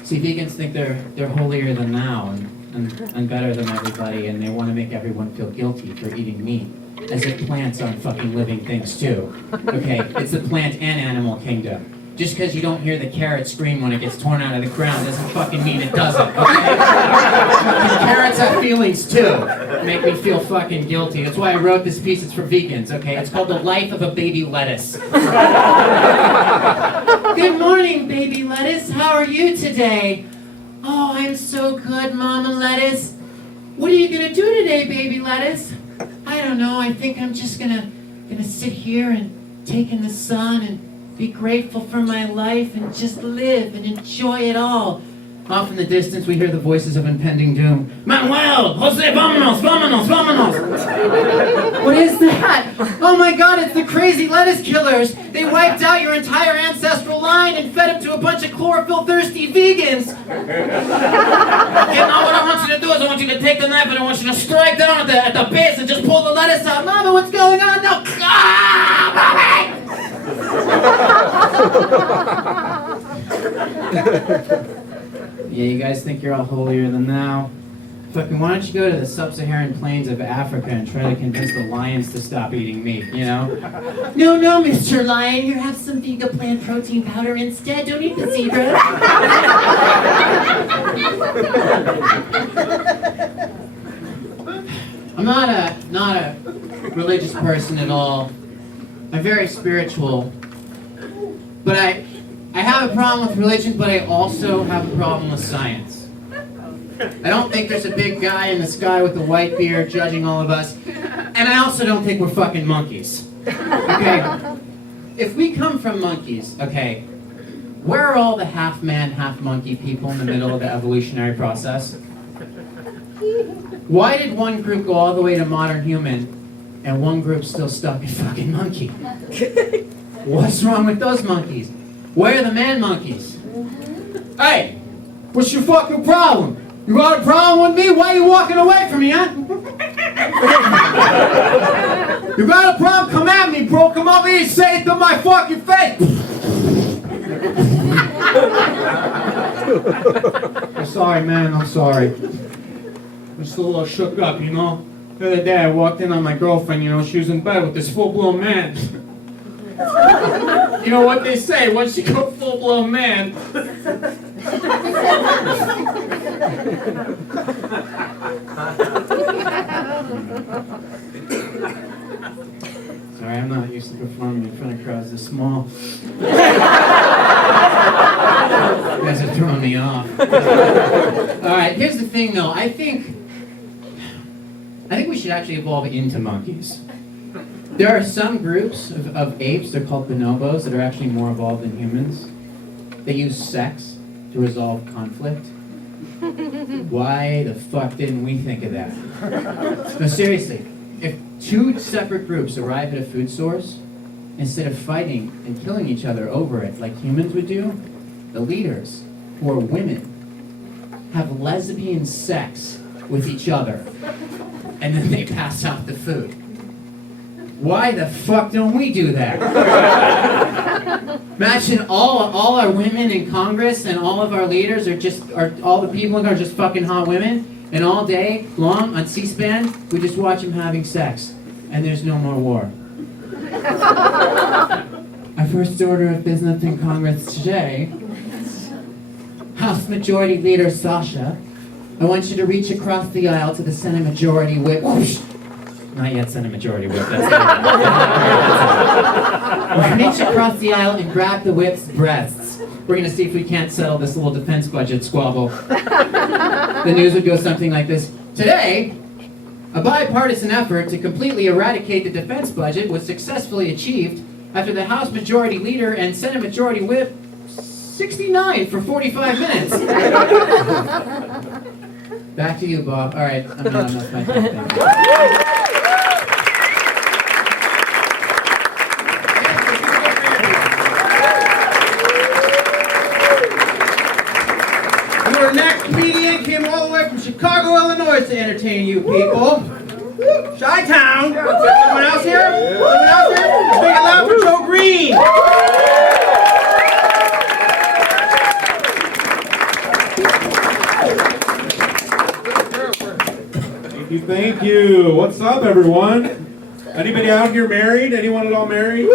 See, vegans think they're holier than thou and better than everybody, and they want to make everyone feel guilty for eating meat. As if plants aren't fucking living things too. Okay, it's the plant and animal kingdom. Just because you don't hear the carrot scream when it gets torn out of the ground doesn't fucking mean it doesn't, okay? Carrots have feelings too. Make me feel fucking guilty. That's why I wrote this piece. It's for vegans, okay? It's called The Life of a Baby Lettuce. Good morning, baby lettuce. How are you today? Oh, I'm so good, Mama Lettuce. What are you gonna do today, baby lettuce? I don't know. I think I'm just gonna sit here and take in the sun and be grateful for my life and just live and enjoy it all. Off in the distance, we hear the voices of impending doom. Manuel, Jose, vámonos, vámonos, vámonos. What is that? Oh my God, it's the crazy lettuce killers. They wiped out your entire ancestral line and fed it to a bunch of chlorophyll-thirsty vegans. Okay, now what I want you to do is I want you to take the knife and I want you to strike down at the base and just pull the lettuce out. Mama, what's going on? No. Ah, mommy! Yeah, you guys think you're all holier than thou? Fucking, why don't you go to the sub-Saharan plains of Africa and try to convince the lions to stop eating meat, No, Mr. Lion, you have some vegan plant protein powder instead. Don't eat the zebra. I'm not a religious person at all. I'm very spiritual. But I have a problem with religion, but I also have a problem with science. I don't think there's a big guy in the sky with a white beard judging all of us. And I also don't think we're fucking monkeys. Okay? If we come from monkeys, okay, where are all the half man, half monkey people in the middle of the evolutionary process? Why did one group go all the way to modern human and one group still stuck in fucking monkey? What's wrong with those monkeys? Where are the man monkeys? Hey, what's your fucking problem? You got a problem with me? Why are you walking away from me, huh? You got a problem? Come at me, bro. Come over here and say it to my fucking face. I'm sorry, man. I'm sorry. I'm just a little shook up, you know? The other day I walked in on my girlfriend, you know, she was in bed with this full-blown man. You know what they say, once you go full-blown man... Sorry, I'm not used to performing in front of crowds this small. You guys are throwing me off. Alright, here's the thing though. I think we should actually evolve into monkeys. There are some groups of apes, they're called bonobos, that are actually more evolved than humans. They use sex to resolve conflict. Why the fuck didn't we think of that? No, seriously, if two separate groups arrive at a food source, instead of fighting and killing each other over it like humans would do, the leaders, who are women, have lesbian sex with each other, and then they pass out the food. Why the fuck don't we do that? Imagine all our women in Congress and all of our leaders are all the people in are just fucking hot women, and all day long on C-SPAN, we just watch them having sex, and there's no more war. Our first order of business in Congress today, House Majority Leader Sasha, I want you to reach across the aisle to the Senate Majority Whip. Whoosh. Not yet Senate Majority Whip. That's not reach across the aisle and grab the whip's breasts. We're going to see if we can't settle this little defense budget squabble. The news would go something like this. Today, a bipartisan effort to completely eradicate the defense budget was successfully achieved after the House Majority Leader and Senate Majority Whip 69 for 45 minutes. Back to you, Bob. All right, I'm not enough. Thank you. Our next comedian came all the way from Chicago, Illinois to entertain you people. Chi-Town. Someone else here? Someone else here? Let's make it loud for Joe Green. Thank you. What's up, everyone? Anybody out here married? Anyone at all married?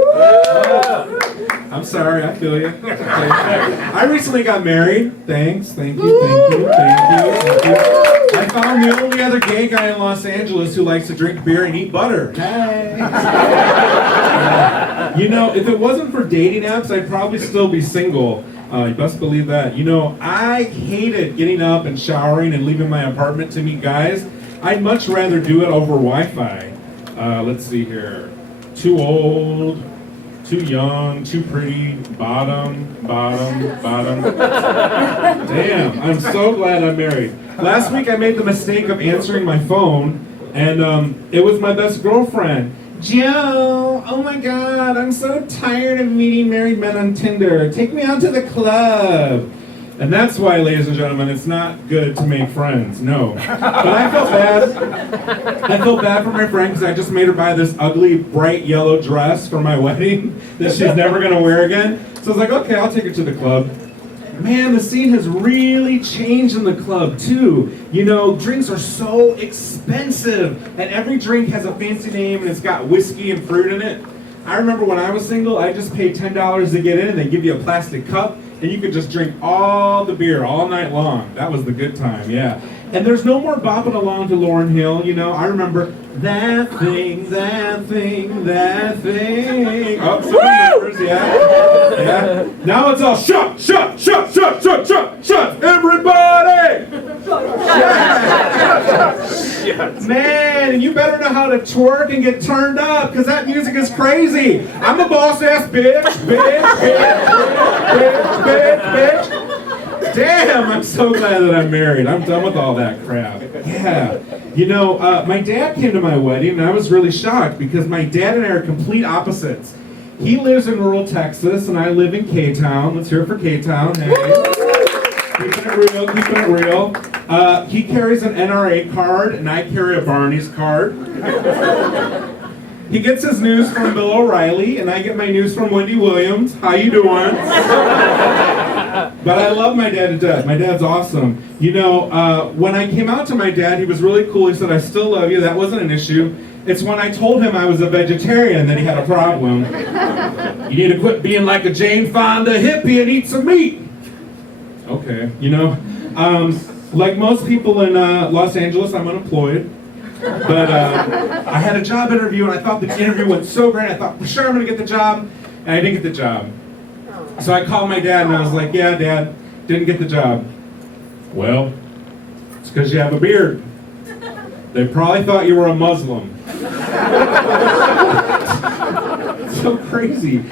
I'm sorry, I feel you. I recently got married. Thanks. Thank you. I found the only other gay guy in Los Angeles who likes to drink beer and eat butter. Hey. You know, if it wasn't for dating apps, I'd probably still be single. You best believe that. You know, I hated getting up and showering and leaving my apartment to meet guys. I'd much rather do it over Wi-Fi. Let's see here. Too old, too young, too pretty, bottom. Damn, I'm so glad I'm married. Last week I made the mistake of answering my phone, and it was my best girlfriend. Joe, oh my god, I'm so tired of meeting married men on Tinder. Take me out to the club. And that's why, ladies and gentlemen, it's not good to make friends, no. But I felt bad. I felt bad for my friend because I just made her buy this ugly, bright yellow dress for my wedding that she's never going to wear again. So I was like, okay, I'll take her to the club. Man, the scene has really changed in the club, too. You know, drinks are so expensive, and every drink has a fancy name, and it's got whiskey and fruit in it. I remember when I was single, I just paid $10 to get in, and they give you a plastic cup, and you could just drink all the beer all night long. That was the good time, yeah. And there's no more bopping along to Lauryn Hill, you know. I remember that thing, that thing, that thing. Oh, some members, yeah. Yeah. Now it's all shut, shut, shut, shut, shut, shut, shut, everybody! Man, and you better know how to twerk and get turned up, because that music is crazy. I'm a boss-ass bitch, bitch, bitch, bitch, bitch, bitch, bitch. Damn, I'm so glad that I'm married. I'm done with all that crap. Yeah. You know, my dad came to my wedding, and I was really shocked, because my dad and I are complete opposites. He lives in rural Texas, and I live in K-Town. Let's hear it for K-Town. Hey. Keeping it real, keeping it real. He carries an NRA card, and I carry a Barney's card. He gets his news from Bill O'Reilly, and I get my news from Wendy Williams. How you doing? But I love my dad to death. My dad's awesome. You know, when I came out to my dad, he was really cool. He said, I still love you. That wasn't an issue. It's when I told him I was a vegetarian that he had a problem. You need to quit being like a Jane Fonda hippie and eat some meat. Okay, you know, like most people in Los Angeles, I'm unemployed. But I had a job interview, and I thought the interview went so great. I thought, for sure I'm going to get the job, and I didn't get the job. So I called my dad, and I was like, yeah, Dad, didn't get the job. Well, it's because you have a beard. They probably thought you were a Muslim. So crazy.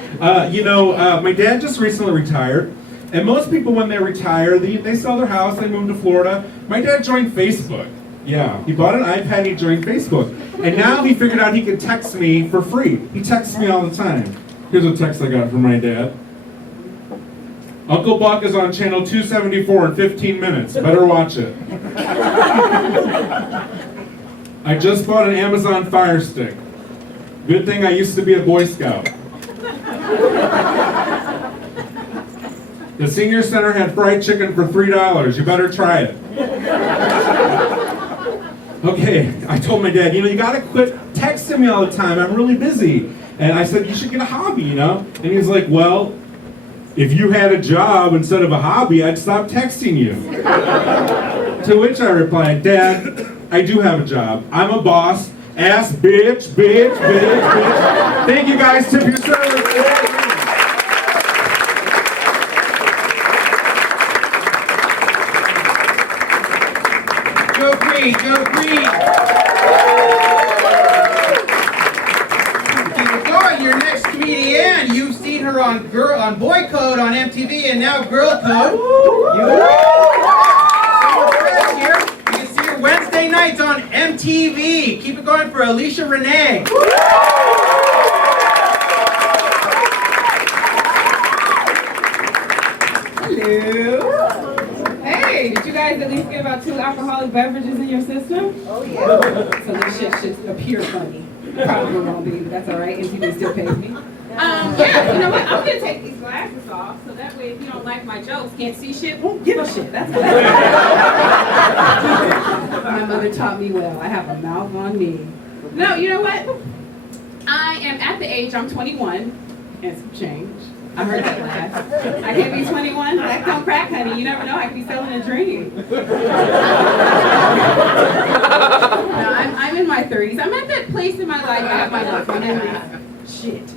You know, my dad just recently retired. And most people, when they retire, they sell their house, they move to Florida. My dad joined Facebook. Yeah, he bought an iPad and he joined Facebook. And now he figured out he could text me for free. He texts me all the time. Here's a text I got from my dad. Uncle Buck is on channel 274 in 15 minutes. Better watch it. I just bought an Amazon Fire Stick. Good thing I used to be a Boy Scout. The senior center had fried chicken for $3. You better try it. Okay, I told my dad, you know, you gotta quit texting me all the time. I'm really busy. And I said, you should get a hobby, you know? And he was like, well, if you had a job instead of a hobby, I'd stop texting you. To which I replied, Dad, I do have a job. I'm a boss. Ass bitch, bitch, bitch, bitch. Thank you guys. Tip your service. Go Green, go Green. Keep it going. Your next comedian. You've seen her on Boy Code on MTV and now Girl Code. You can see her Wednesday nights on MTV. Keep it going for Alicia Renee. Hello. Hey, did you guys at least get about 2 alcoholic beverages in your system? Oh, yeah. So this shit should appear funny. Probably won't be, but that's all right. MTV still pays me. Yeah, you know what? I'm gonna take these glasses off so that way if you don't like my jokes, can't see shit, won't give a shit. That's what my mother taught me well. I have a mouth on me. No, you know what? I am at the age, I'm 21 and some change. I heard that laugh. I can't be 21. That don't crack, honey. You never know. I could be selling a dream. No, I'm in my 30s. I'm at that place in my life. I have my life. I'm in my shit.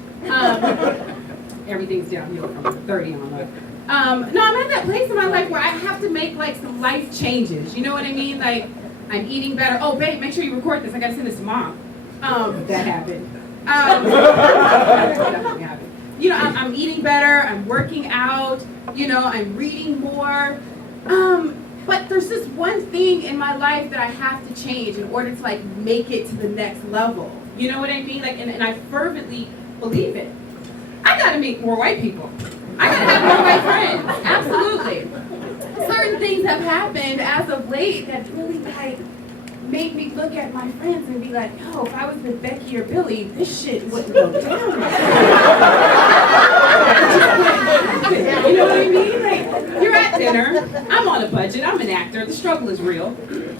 Everything's downhill from 30 on up. No, I'm at that place in my life where I have to make like some life changes. You know what I mean? Like I'm eating better. Oh, babe, make sure you record this. I gotta send this to Mom. That happened. Definitely happened. You know, I'm eating better, I'm working out, you know, I'm reading more. But there's this one thing in my life that I have to change in order to like make it to the next level. You know what I mean? Like, and I fervently believe it. I gotta meet more white people. I gotta have more white friends. Absolutely. Certain things have happened as of late that really like make me look at my friends and be like, yo, if I was with Becky or Billy, this shit wouldn't go down. You know what I mean? Like, you're at dinner, I'm on a budget, I'm an actor, the struggle is real.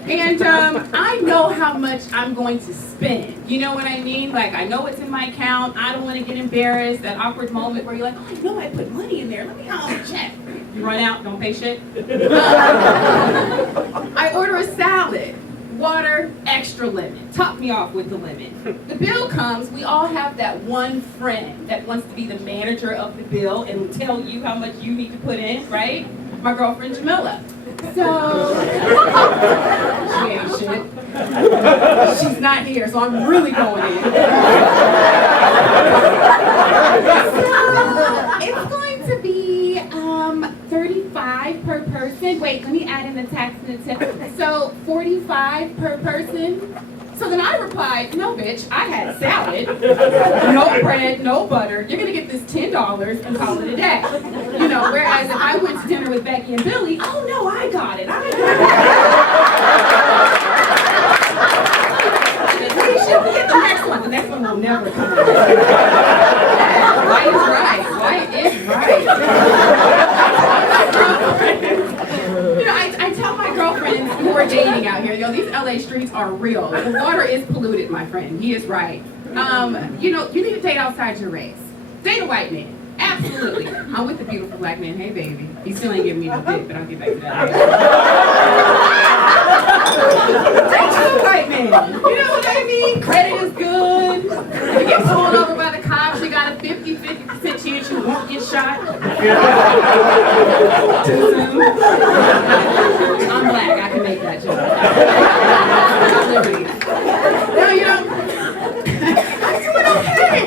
And I know how much I'm going to spend. You know what I mean? Like, I know what's in my account, I don't want to get embarrassed, that awkward moment where you're like, oh, I know I put money in there, let me check. You run out, don't pay shit. I order a salad. Water, extra lemon. Top me off with the lemon. The bill comes, we all have that one friend that wants to be the manager of the bill and tell you how much you need to put in, right? My girlfriend Jamila. So, she ain't shit. She's not here, so I'm really going in. It's going to be 35 per person. Wait, let me add in the tax and the tip. So 45 per person. So then I replied, no bitch, I had salad, no bread, no butter. You're gonna get this $10 and call it a day. You know, whereas if I went to dinner with Becky and Billy, oh no, I got it. We should get the next one. The next one will never come. White is right. White is right. You know, I tell my girlfriends who are dating out here, these LA streets are real. The water is polluted, my friend. He is right. You know, you need to date outside your race. Date a white man. Absolutely. I'm with the beautiful black man. Hey, baby. He still ain't giving me no dick, but I'll get back to that later. Date a white man. You know what I mean? Credit is good. If you get pulled over by the cops, you got a 50% chance you won't get shot. Too soon. I'm black. I can make that joke. No, you know, I'm doing okay.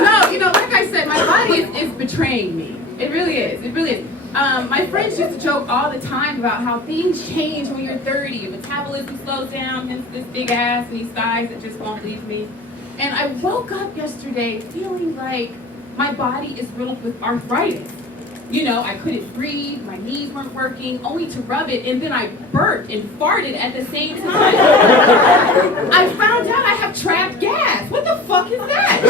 No, you know, like I said, my body is betraying me. It really is. It really is. My friends used to joke all the time about how things change when you're 30. Your metabolism slows down, hence this big ass and these thighs that just won't leave me. And I woke up yesterday feeling like my body is riddled with arthritis. You know, I couldn't breathe, my knees weren't working, only to rub it, and then I burped and farted at the same time. I found out I have trapped gas. What the fuck is that?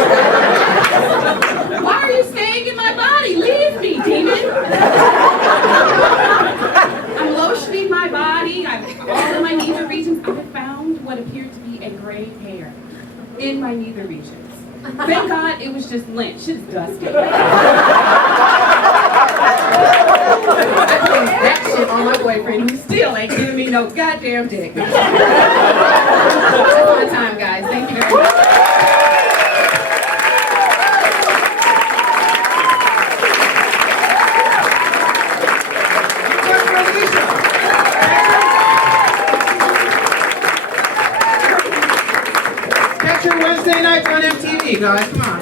Why are you staying in my body? Leave me, demon. I'm lotioning my body. All in my nether regions. I found what appeared to be a gray hair in my nether regions. Thank God it was just lint. Shit is dusty. I blamed that shit on my boyfriend who still ain't giving me no goddamn dick. That's my time, guys. Thank you very much. Catch your Wednesday nights on MTV, guys. Come on.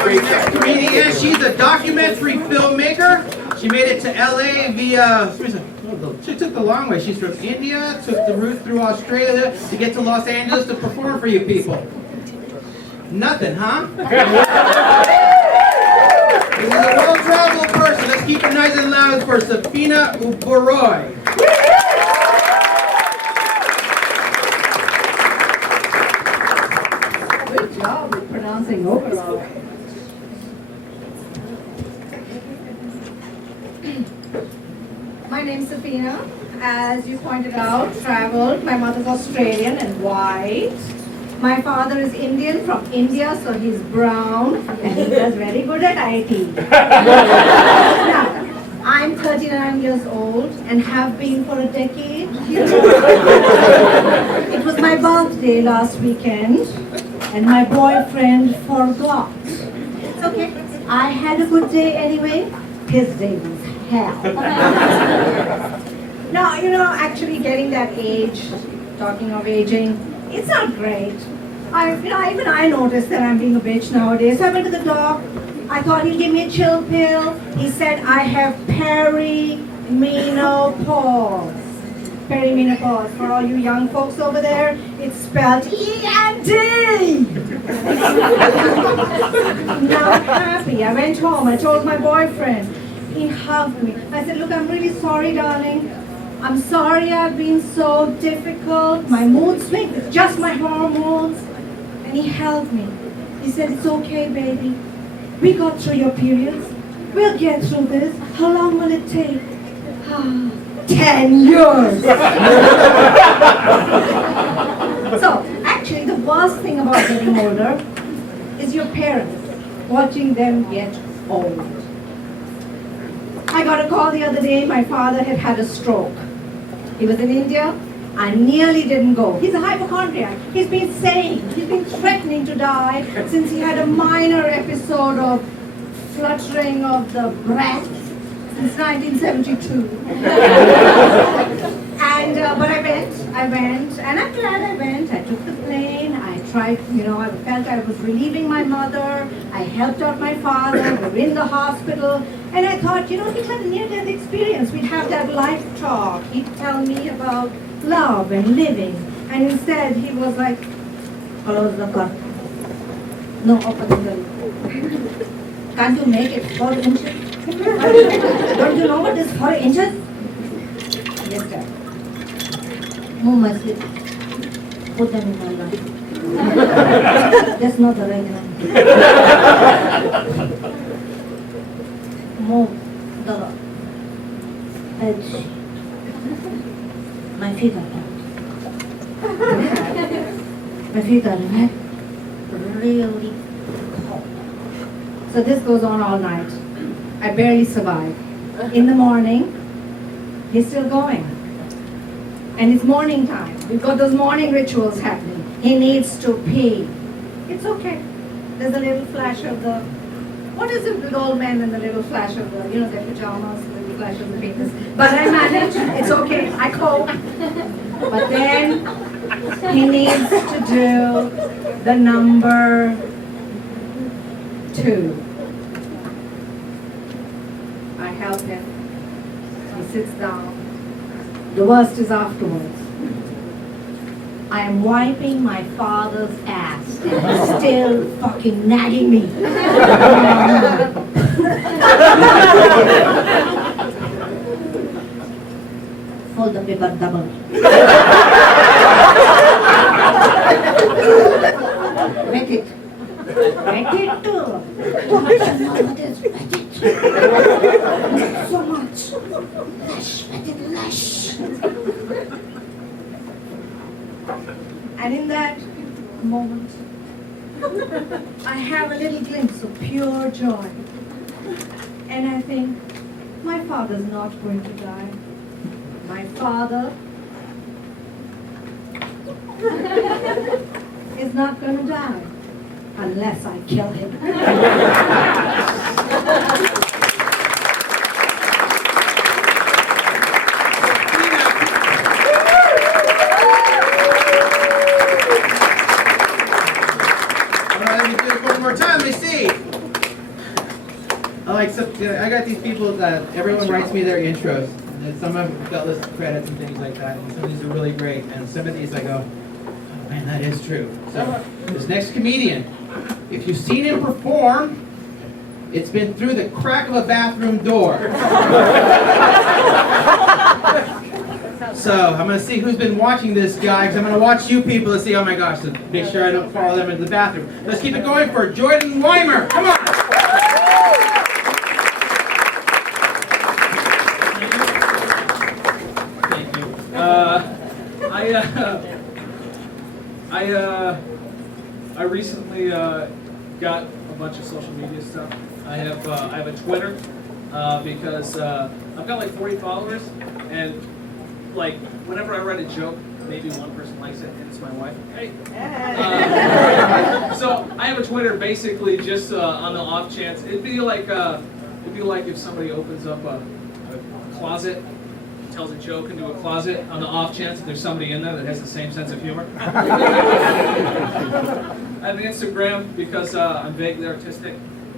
Our next comedian, she's a documentary filmmaker. She made it to LA via, she took the long way. She's from India, took the route through Australia to get to Los Angeles to perform for you people. Nothing, huh? This is a well-traveled person. Let's keep it nice and loud for Safina Uboroi. Good job with pronouncing overall. My name's Safina. As you pointed out, traveled. My mother's Australian and white. My father is Indian from India, so he's brown and he does very good at IT. Now, I'm 39 years old and have been for a decade. It was my birthday last weekend and my boyfriend forgot. It's okay. I had a good day anyway. His day was hell. Now, you know, actually getting that age, talking of aging, it's not great. Even I noticed that I'm being a bitch nowadays. So I went to the doc. I thought he'd give me a chill pill. He said I have perimenopause. Perimenopause. For all you young folks over there, it's spelled E-N-D. Now I'm happy. I went home. I told my boyfriend. He hugged me. I said, look, I'm really sorry, darling. I'm sorry I've been so difficult. My mood swings. It's just my hormones. And he held me. He said, it's okay, baby. We got through your periods. We'll get through this. How long will it take? 10 years. So, actually, the worst thing about getting older is your parents watching them get old. I got a call the other day, my father had had a stroke. He was in India, I nearly didn't go. He's a hypochondriac. He's been saying, he's been threatening to die since he had a minor episode of fluttering of the breath since 1972. But I went, and I'm glad I went. I took the plane, I tried, I felt I was relieving my mother, I helped out my father, we were in the hospital, and I thought, he'd had a near-death experience. We'd have that life talk. He'd tell me about love and living, and instead he was like, close the curtain. No, open the door. Can't you make it 4 inches? Don't you know what is 4 inches? Yes, sir. Move my slip. Put them in my lap. That's not the right line. Move the edge. My feet are hot. My feet are really cold. So this goes on all night. I barely survive. In the morning, he's still going. And it's morning time. We've got those morning rituals happening. He needs to pee. It's okay. There's a little flash of the, what is it with old men and the little flash of the, their pajamas, the little flash of the penis. But I manage. It's okay. I cope. But then he needs to do the number 2. I help him. He sits down. The worst is afterwards. I am wiping my father's ass and he's still fucking nagging me. Fold the paper double. Make it. Make it too. Watch your mother, wet it. Not so much. Lash, wet it, lash. And in that moment, I have a little glimpse of pure joy. And I think, my father's not going to die. My father is not going to die unless I kill him. I got these people that everyone writes me their intros. And some of them got list of credits and things like that. And some of these are really great. And some of these I go, oh man, that is true. So this next comedian, if you've seen him perform, it's been through the crack of a bathroom door. So I'm going to see who's been watching this guy, because I'm going to watch you people to see, oh my gosh, to make sure I don't follow them into the bathroom. Let's keep it going for Jordan Weimer. Come on. I recently got a bunch of social media stuff. I have a Twitter because I've got like 40 followers, and like whenever I write a joke, maybe one person likes it, and it's my wife. Hey. So I have a Twitter basically just on the off chance. It'd be like if somebody opens up a closet, tells a joke into a closet on the off chance that there's somebody in there that has the same sense of humor. I have an Instagram because I'm vaguely artistic.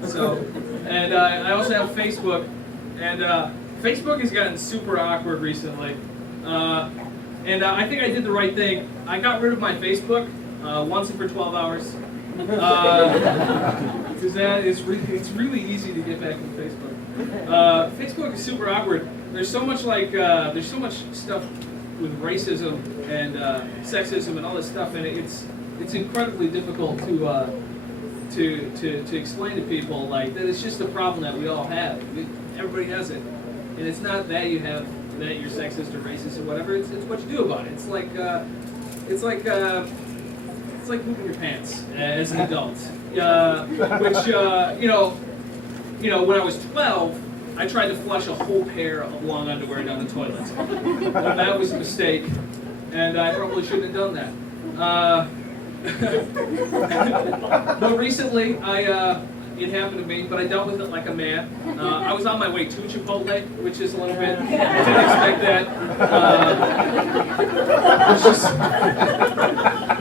So, and I also have Facebook, and Facebook has gotten super awkward recently. And I think I did the right thing. I got rid of my Facebook once and for 12 hours. Because it's really easy to get back to Facebook. Facebook is super awkward. There's so much stuff with racism and sexism and all this stuff, and it's incredibly difficult to explain to people like that. It's just a problem that we all have. Everybody has it, and it's not that you're sexist or racist or whatever. It's what you do about it. It's like pooping your pants as an adult. which when I was 12, I tried to flush a whole pair of long underwear down the toilet. Well, that was a mistake, and I probably shouldn't have done that. But recently, it happened to me, but I dealt with it like a man. I was on my way to Chipotle, which is a little bit, I didn't expect that.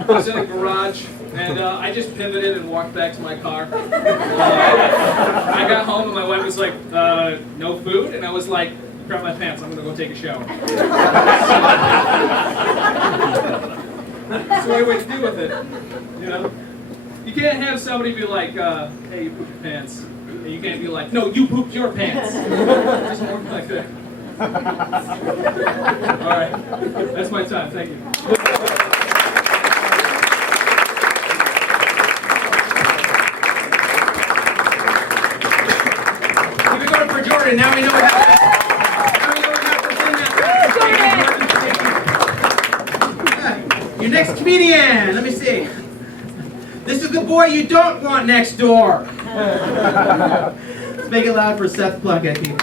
I was in a garage, and I just pivoted and walked back to my car. I got home, and my wife was like, no food? And I was like, grab my pants, I'm gonna go take a shower. That's the only way to deal with it, you know? You can't have somebody be like, hey, you pooped your pants. And you can't be like, no, you pooped your pants. It doesn't work like that. All right, that's my time, thank you. Keep it going for Jordan, now we know what happened. Your next comedian, let me see. This is the boy you don't want next door. Let's make it loud for Seth Plunkett, people.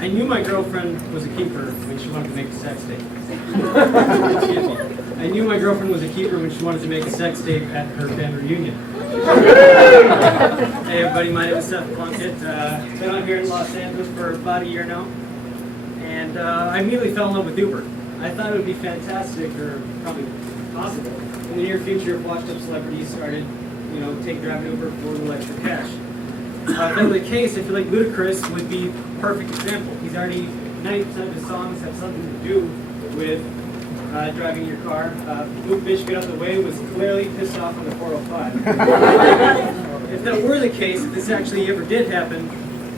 I knew my girlfriend was a keeper when she wanted to make a sex tape. Excuse me. I knew my girlfriend was a keeper when she wanted to make a sex tape at her family reunion. Hey everybody, my name is Seth Plunkett. Been out here in Los Angeles for about a year now. And I immediately fell in love with Uber. I thought it would be fantastic, or probably possible, in the near future if washed up celebrities started, take driving Uber for a little extra cash. If that were the case, I feel like Ludacris would be a perfect example. He's already, 90% of his songs have something to do with driving your car. Luke Bitch Get Out the Way was clearly pissed off on the 405. If that were the case, if this actually ever did happen,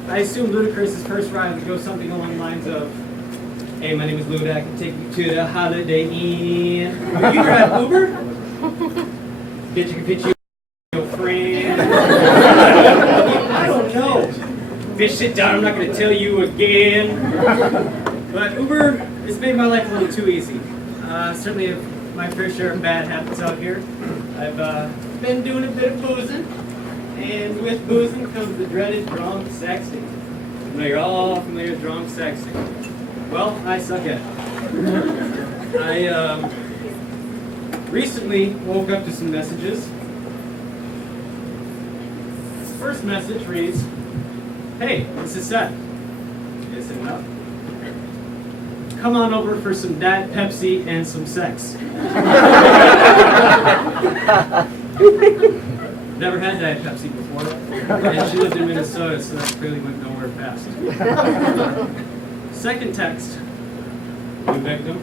I assume Ludacris' first ride would go something along the lines of, hey, my name is Luda, I can take you to the Holiday Inn. Will you drive Uber? Bitch, you can pitch you your friend. I don't know. Bitch, sit down, I'm not going to tell you again. But Uber has made my life a little too easy. Certainly have my fair share of bad habits out here. I've been doing a bit of boozing. And with boozing comes the dreaded drunk sexting. I know you're all familiar with drunk sexting. Well, I suck at it. I recently woke up to some messages. First message reads, hey, this is Seth. Is it enough? Come on over for some Diet Pepsi and some sex. Never had Diet Pepsi before, and she lived in Minnesota, so that clearly went nowhere fast. Second text, new victim.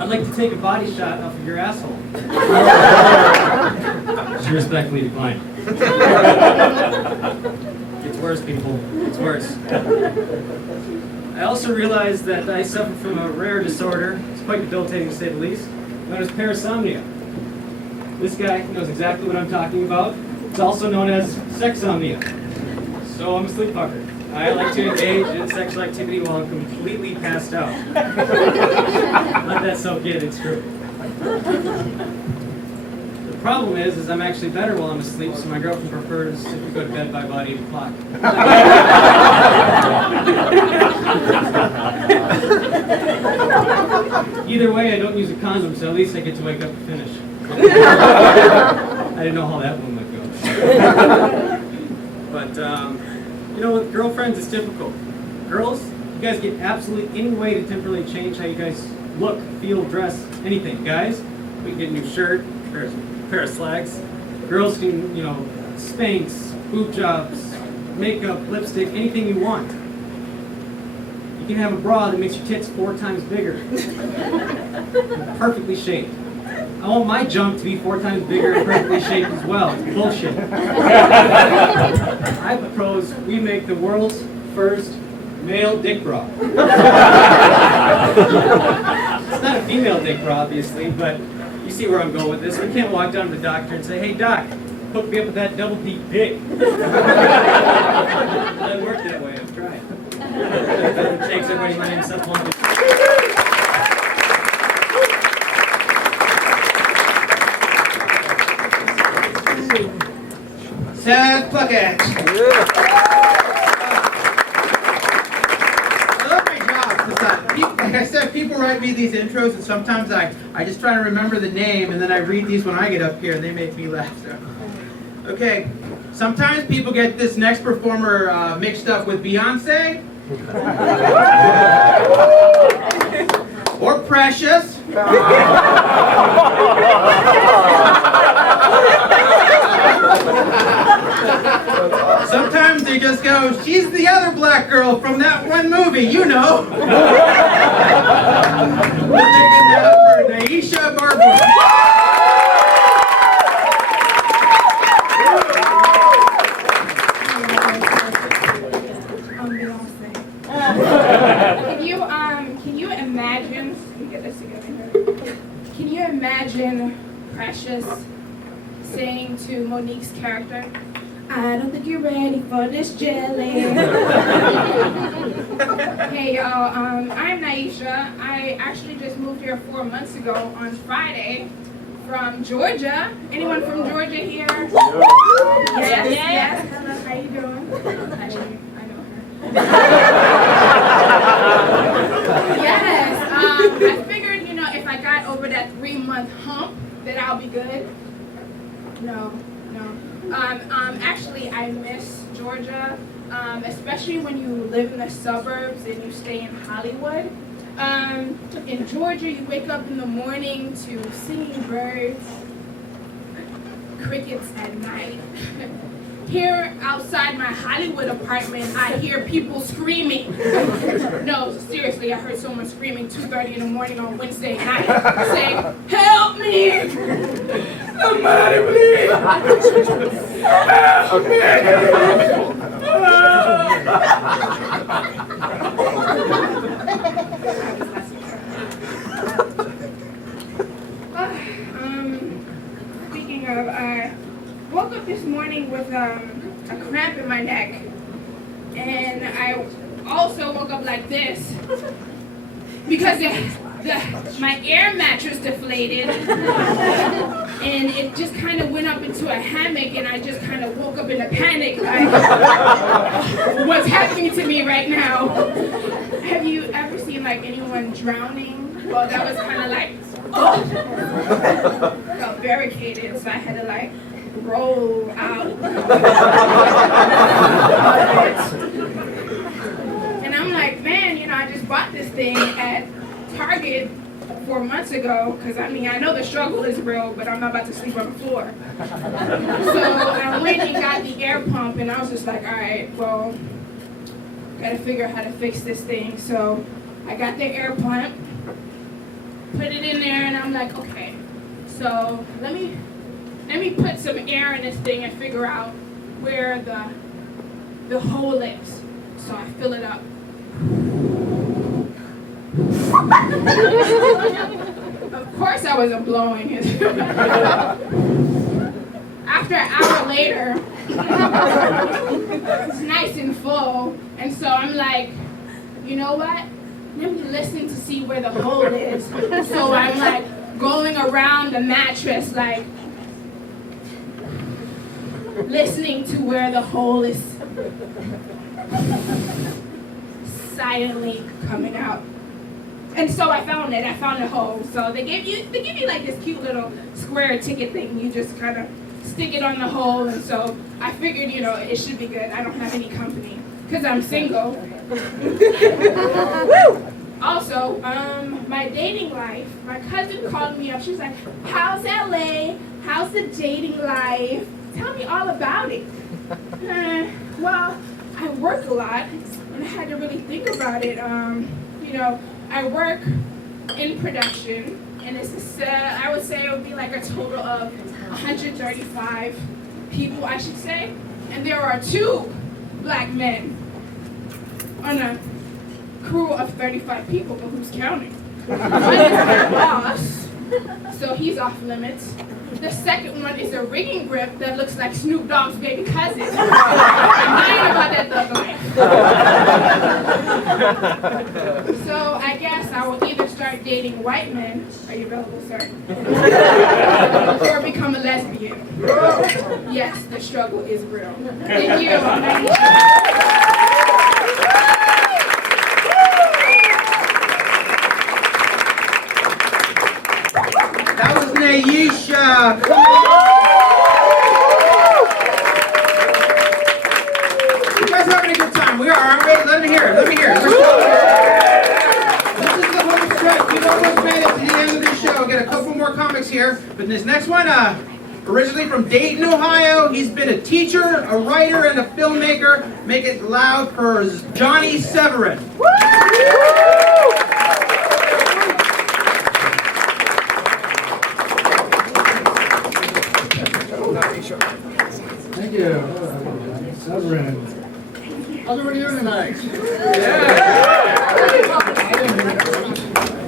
I'd like to take a body shot off of your asshole. She respectfully declined. It's worse, people. It's worse. I also realized that I suffer from a rare disorder, it's quite debilitating to say the least, known as parasomnia. This guy knows exactly what I'm talking about. It's also known as sexomnia. So I'm a sleepwalker. I like to engage in sexual activity while I'm completely passed out. Let that soak in, it's true. The problem is I'm actually better while I'm asleep, so my girlfriend prefers if we go to bed by about 8 o'clock. Either way, I don't use a condom, so at least I get to wake up and finish. I didn't know how that one would go. But, with girlfriends, it's difficult. Girls, you guys get absolutely any way to temporarily change how you guys look, feel, dress, anything. Guys, we can get a new shirt, pair of slacks. Girls can, Spanx, boob jobs, makeup, lipstick, anything you want. You can have a bra that makes your tits 4 times bigger. Perfectly shaped. I want my junk to be 4 times bigger and perfectly shaped as well. It's bullshit. I propose we make the world's first male dick bra. It's not a female dick bra, obviously, but you see see where I'm going with this. I can't walk down to the doctor and say, hey doc, hook me up with that double deep dick. It doesn't work that way, I've tried. Thanks everybody, my name's Seth Long. Seth Pluckett. I love my job. 'Cause, like I said, people write me these intros, and sometimes I just try to remember the name, and then I read these when I get up here, and they make me laugh. So. Okay, sometimes people get this next performer mixed up with Beyonce or Precious. Sometimes they just go, she's the other black girl from that one movie, you know. We're taking that up for Naisha Barber. Can you imagine? Let me get this together here. Can you imagine Precious saying to Monique's character, I don't think you're ready for this jelly. Hey y'all, I'm Naisha. I actually just moved here 4 months ago on Friday from Georgia. Anyone from Georgia here? Yes. Hello, how you doing? Actually, I know her. Yes, I figured, if I got over that 3-month hump, that I'll be good. No. Actually, I miss Georgia, especially when you live in the suburbs and you stay in Hollywood. In Georgia, you wake up in the morning to singing birds, crickets at night. Here outside my Hollywood apartment, I hear people screaming. No, seriously, I heard someone screaming 2:30 in the morning on Wednesday night, saying, help me! Somebody please! Help me! Speaking of, I woke up this morning with a cramp in my neck, and I also woke up like this because my air mattress deflated, and it just kind of went up into a hammock, and I just kind of woke up in a panic, like, what's happening to me right now? Have you ever seen like anyone drowning? Well, that was kind of like, oh, felt barricaded, so I had to like roll out. And I'm like, man, I just bought this thing at Target 4 months ago, because I know the struggle is real, but I'm not about to sleep on the floor. So I went and got the air pump, and I was just like, all right, well, gotta figure out how to fix this thing. So I got the air pump, put it in there, and I'm like, okay, so let me put some air in this thing and figure out where the hole is. So I fill it up. Of course I wasn't blowing it. After an hour later, it's nice and full, and so I'm like, you know what? Let me listen to see where the hole is. So I'm like going around the mattress, like listening to where the hole is silently coming out. And so I found it. I found a hole. So they give you like this cute little square ticket thing. You just kind of stick it on the hole, and so I figured, it should be good. I don't have any company because I'm single. Also, my dating life. My cousin called me up. She was like, "How's LA? How's the dating life? Tell me all about it." Well, I work a lot, and I had to really think about it. I work in production, and I would say it would be like a total of 135 people, I should say. And there are 2 black men on a crew of 35 people, but who's counting? One is my boss, so he's off limits. The second one is a rigging grip that looks like Snoop Dogg's baby cousin. I ain't about that thug life. So I guess I will either start dating white men, are you available, sir? Or become a lesbian. Yes, the struggle is real. Thank you. That was Naisha. You guys having a good time? We are, aren't we? Let me hear it. Let me hear it. We're still here. This is the home stretch. You almost made it to the end of the show. Get a couple more comics here. But this next one, originally from Dayton, Ohio. He's been a teacher, a writer, and a filmmaker. Make it loud for Johnny Severin. Thank you. Severin. How's everybody doing tonight?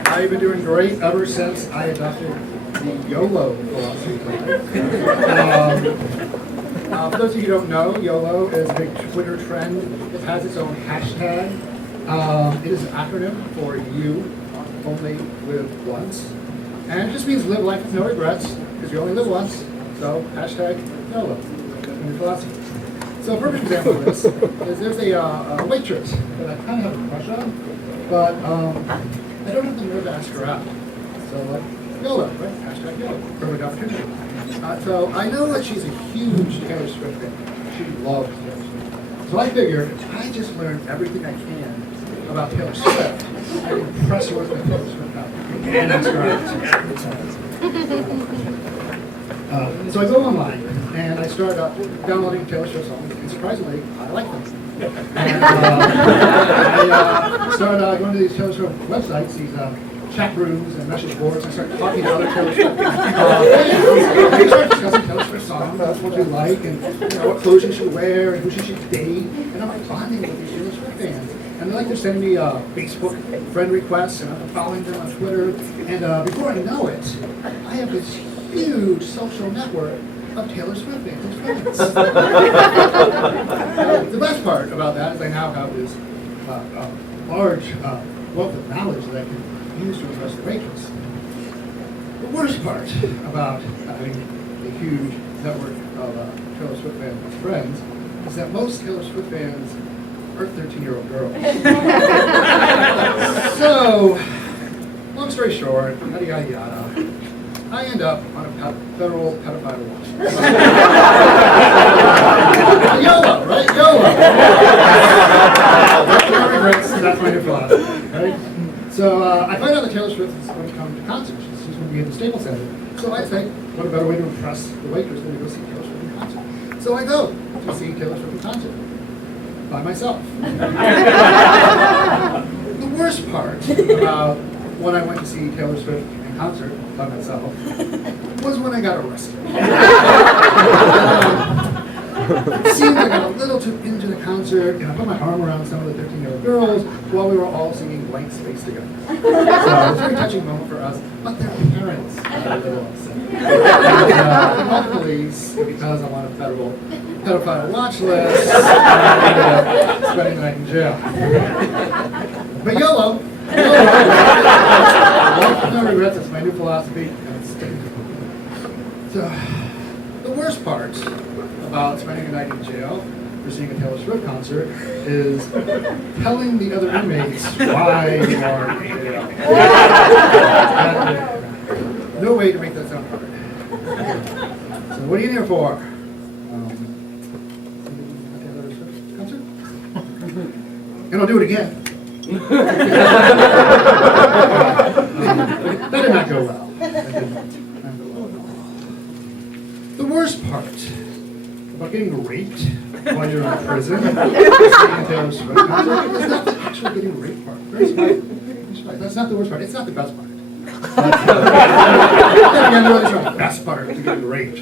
I've been doing great ever since I adopted the YOLO philosophy. For those of you who don't know, YOLO is a big Twitter trend. It has its own hashtag. It is an acronym for You Only Live Once. And it just means live life with no regrets, because you only live once. So, hashtag YOLO. New philosophy. So a perfect example of this is there's a waitress that I kind of have a crush on, but I don't have the nerve to ask her out. So YOLO, right? Hashtag YOLO. Perfect opportunity. So I know that she's a huge Taylor Swift fan. She loves Taylor Swift. So I figured if I just learn everything I can about Taylor Swift, I can impress her with my Taylor Swift album and ask her out. So I go online and I start downloading Taylor Swift songs, and surprisingly, I like them. And I start going to these Taylor Swift websites, these chat rooms and message boards, and start talking to other Taylor Swift fans. We start discussing Taylor Swift songs, what you like, and what clothes you should wear, and who she should date, and I'm like bonding with these Taylor Swift fans. And they like to send me Facebook friend requests, and I'm following them on Twitter, and before I know it, I have this huge social network of Taylor Swift fans and friends. The best part about that is I now have this large wealth of knowledge that I can use to impress the waitress. The worst part about having a huge network of Taylor Swift fans and friends is that most Taylor Swift fans are 13-year-old girls. So, long story short, yada yada yada. I end up on a federal pedophile watch list. YOLO, right? YOLO. No regrets, that's my new philosophy, right? So I find out that Taylor Swift is going to come to concerts. She's going to be at the Staples Center. So I think, what a better way to impress the waitress than to go see Taylor Swift in concert. So I go to see Taylor Swift in concert. By myself. The worst part about when I went to see Taylor Swift in concert by myself was when I got arrested. It seemed I got a little too into the concert, and I put my arm around some of the 13-year-old girls while we were all singing Blank Space together. So it was a very touching moment for us, but their parents got a little upset. And hopefully, because I'm on a federal pedophile watch list, I ended up spending the night in jail. But YOLO! Life with no regrets, that's my new philosophy, and I'm sticking to it. So, the worst part about spending a night in jail for seeing a Taylor Swift concert is telling the other inmates why you are in jail. No way to make that sound hard. So what are you here for? Concert? And I'll do it again. That did not go well. The worst part about getting raped while you're in prison is not the actual getting raped part. That's not the worst part. It's not the best part. Again, really the best part to getting raped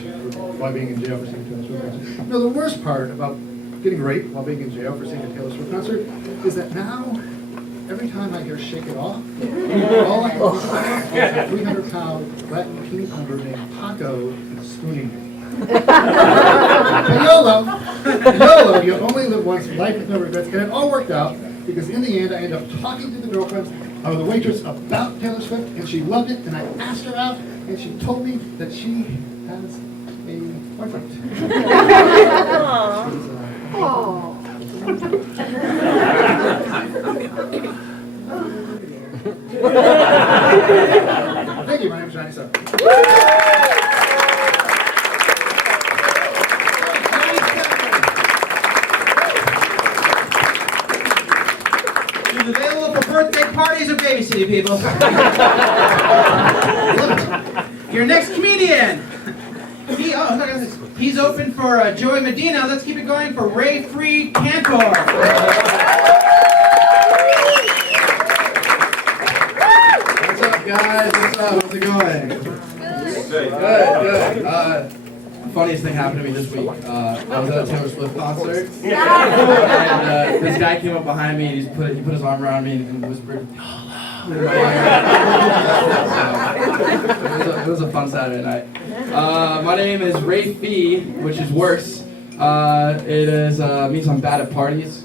while being in jail for seeing a Taylor Swift concert. No, the worst part about getting raped while being in jail for seeing a Taylor Swift concert is that now every time I hear "Shake It Off," all I can think about is a 300-pound Latin peanut butter named Paco spooning me. But YOLO, you only live once, life with no regrets, and it all worked out because in the end I ended up talking to the girlfriends of the waitress about Taylor Swift, and she loved it, and I asked her out, and she told me that she has a boyfriend. Thank you, my name is Johnny Sutter. He's available for birthday parties or babysitting people. Look, your next comedian. He's open for Joey Medina. Let's keep it going for Ray Free Cantor. What's up, guys? What's up? How's it going? Good. Funniest thing happened to me this week. I was at a Taylor Swift concert, and this guy came up behind me and he put his arm around me and whispered, "YOLO." in my ear. It was a fun Saturday night. My name is Ray Fee, which is worse. It means I'm bad at parties.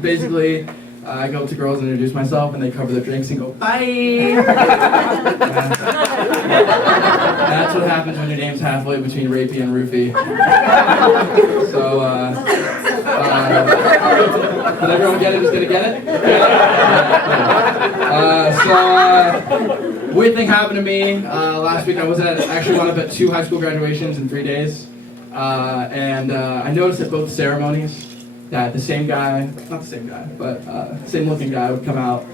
Basically, I go up to girls and introduce myself, and they cover their drinks and go, "Bye." That's what happens when your name's halfway between Rapey and Roofie. So, did everyone get it? Who's gonna get it? Weird thing happened to me last week. I actually wound up at 2 high school graduations in 3 days, and I noticed at both ceremonies that the same guy, not the same guy, but same looking guy would come out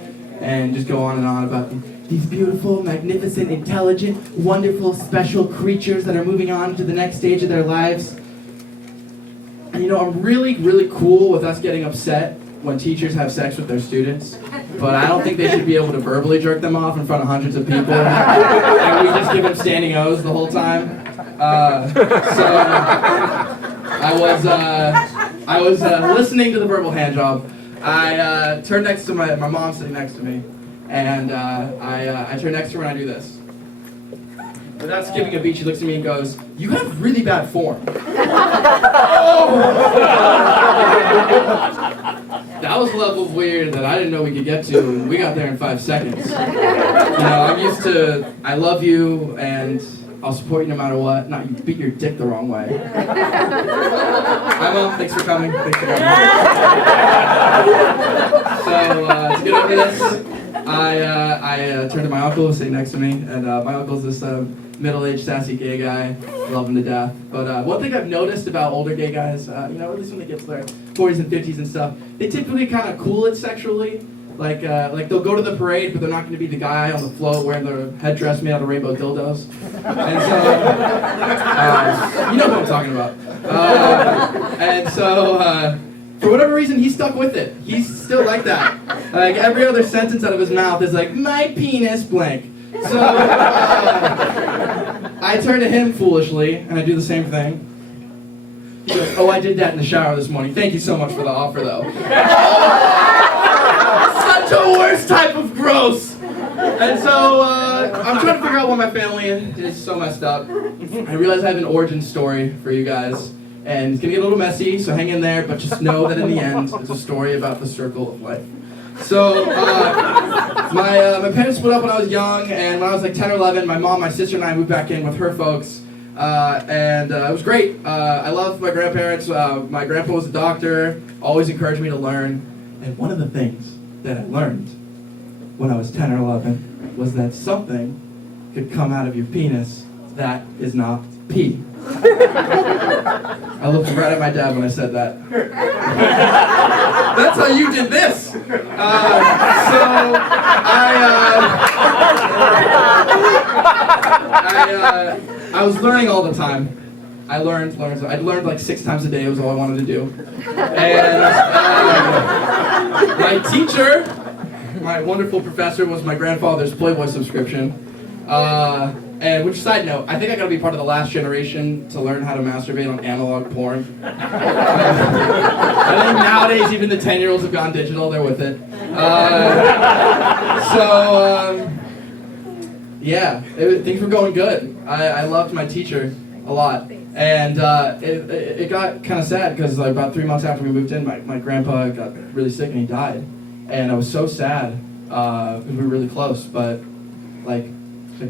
and just go on and on about these beautiful, magnificent, intelligent, wonderful, special creatures that are moving on to the next stage of their lives. And you know, I'm really, really cool with us getting upset when teachers have sex with their students, but I don't think they should be able to verbally jerk them off in front of hundreds of people, and we just give them standing O's the whole time. I was listening to the verbal hand job. I turned next to my mom sitting next to me, and I turn next to her and I do this. Without skipping a beat, she looks at me and goes, "You have really bad form." That was a level of weird that I didn't know we could get to, and we got there in 5 seconds. You know, I'm used to, I love you, and I'll support you no matter what. Not you beat your dick the wrong way. Hi, Mom. Thanks for coming. So, to get over this, I turned to my uncle who's sitting next to me, and my uncle's this middle-aged, sassy gay guy. Love him to death. But one thing I've noticed about older gay guys, you know, at least when they get to their 40s and 50s and stuff, they typically kind of cool it sexually. Like they'll go to the parade, but they're not going to be the guy on the float wearing the headdress made out of rainbow dildos. And so, you know what I'm talking about. And so, for whatever reason, he stuck with it. He's still like that. Like every other sentence out of his mouth is like, "My penis blank." So, I turn to him foolishly, and I do the same thing. He goes, "Oh, I did that in the shower this morning. Thank you so much for the offer, though." Such a worst type of gross. And so I'm trying to figure out what my family is so messed up. I realize I have an origin story for you guys, and it's gonna get a little messy, so hang in there, but just know that in the end, it's a story about the circle of life. So my parents split up when I was young, and when I was like 10 or 11, my mom, my sister, and I moved back in with her folks, and it was great. I loved my grandparents. My grandpa was a doctor, always encouraged me to learn, and one of the things that I learned when I was 10 or 11 was that something could come out of your penis that is not pee. I looked right at my dad when I said that. That's how you did this. I was learning all the time. I learned like 6 times a day was all I wanted to do. And my teacher, my wonderful professor, was my grandfather's Playboy subscription. And which, side note, I think I gotta be part of the last generation to learn how to masturbate on analog porn. I think nowadays even the 10-year-olds have gone digital, they're with it. Yeah, things were going good. I loved my teacher a lot. And it got kind of sad because like about 3 months after we moved in, my grandpa got really sick and he died. And I was so sad because we were really close. But like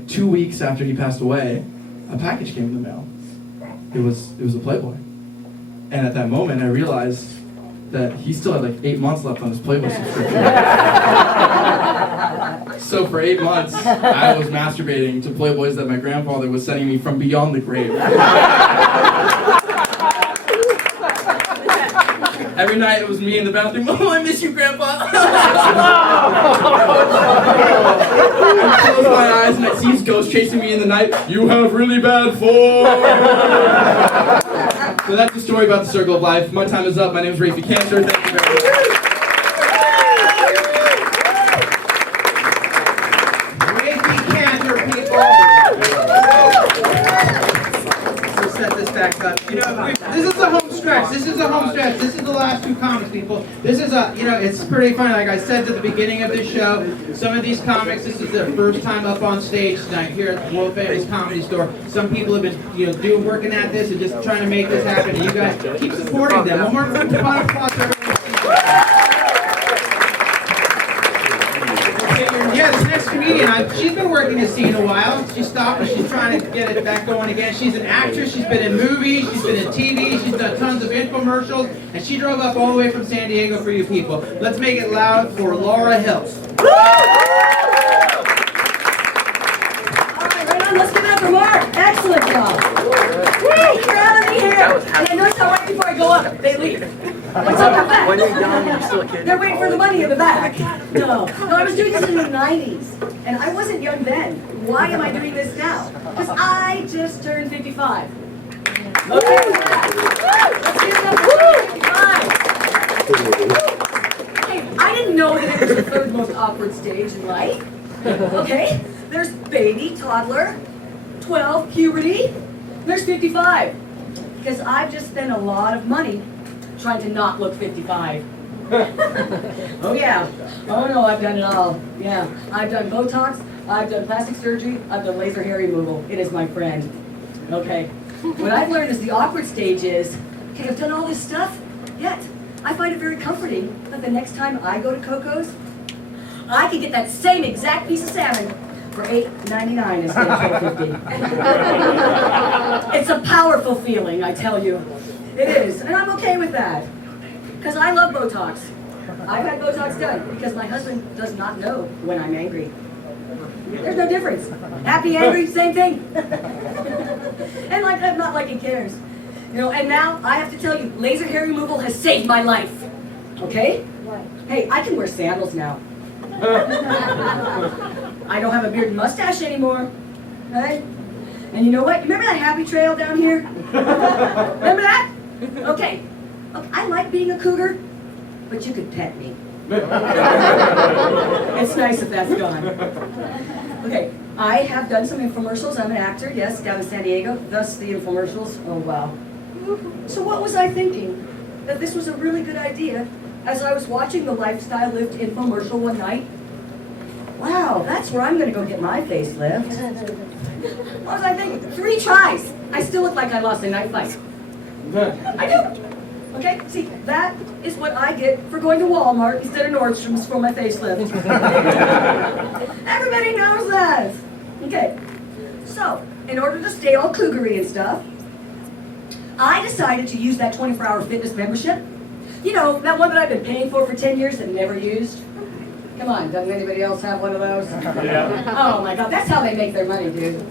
2 weeks after he passed away, a package came in the mail. It was a Playboy. And at that moment, I realized that he still had like 8 months left on his Playboy subscription. So for 8 months, I was masturbating to Playboys that my grandfather was sending me from beyond the grave. Every night it was me in the bathroom. Oh, I miss you, Grandpa. I close my eyes and I see his ghost chasing me in the night. You have really bad form. So that's the story about the circle of life. My time is up. My name is Rafi Cancer. Thank you very much. Set this back up. You know, this is the home stretch. This is the home stretch. This is the last two comics, people. This is it's pretty funny. Like I said at the beginning of this show, some of these comics, this is their first time up on stage tonight here at the World Famous Comedy Store. Some people have been, working at this and just trying to make this happen. And you guys keep supporting them. One more round of applause for everyone. Yeah, this next comedian, she's been working this scene a while. She stopped and she's trying to get it back going again. She's an actress, she's been in movies, she's been in TV, she's done tons of infomercials, and she drove up all the way from San Diego for you people. Let's make it loud for Laura Hills. Alright, right on, let's give it up for Mark. Excellent job. Woo, you're out of here. And I noticed how right before I go up, they leave. What's up with that? When you're young, you're still a kid. They're waiting for the money in the back. No, I was doing this in the 90s, and I wasn't young then. Why am I doing this now? Because I just turned 55. Okay, let's give it up for 55. Okay, I didn't know that it was the third most awkward stage in life. Okay, there's baby, toddler, 12, puberty, there's 55. Because I've just spent a lot of money trying to not look 55. Oh yeah. Oh no, I've done it all. Yeah. I've done Botox, I've done plastic surgery, I've done laser hair removal. It is my friend. Okay. What I've learned is the awkward stage is, okay, I've done all this stuff, yet I find it very comforting that the next time I go to Coco's, I can get that same exact piece of salmon for $8.99 instead of $12.50. It's a powerful feeling, I tell you. It is, and I'm okay with that. Because I love Botox. I've had Botox done because my husband does not know when I'm angry. There's no difference. Happy, angry, same thing. And not like he cares. And now I have to tell you, laser hair removal has saved my life. Okay? Hey, I can wear sandals now. I don't have a beard and mustache anymore. Right? And you know what? You remember that happy trail down here? Remember that? Okay. I like being a cougar, but you could pet me. It's nice if that's gone. Okay, I have done some infomercials. I'm an actor, yes, down in San Diego. Thus the infomercials. Oh, wow. So what was I thinking? That this was a really good idea as I was watching the Lifestyle Lift infomercial one night. Wow, that's where I'm going to go get my facelift. What was I thinking? 3 tries. I still look like I lost a knife fight. I do. Okay, see, that is what I get for going to Walmart instead of Nordstrom's for my facelift. Everybody knows that. Okay, so in order to stay all cougary and stuff, I decided to use that 24-hour fitness membership. That one that I've been paying for 10 years and never used. Come on, doesn't anybody else have one of those? Yeah. Oh my God, that's how they make their money, dude.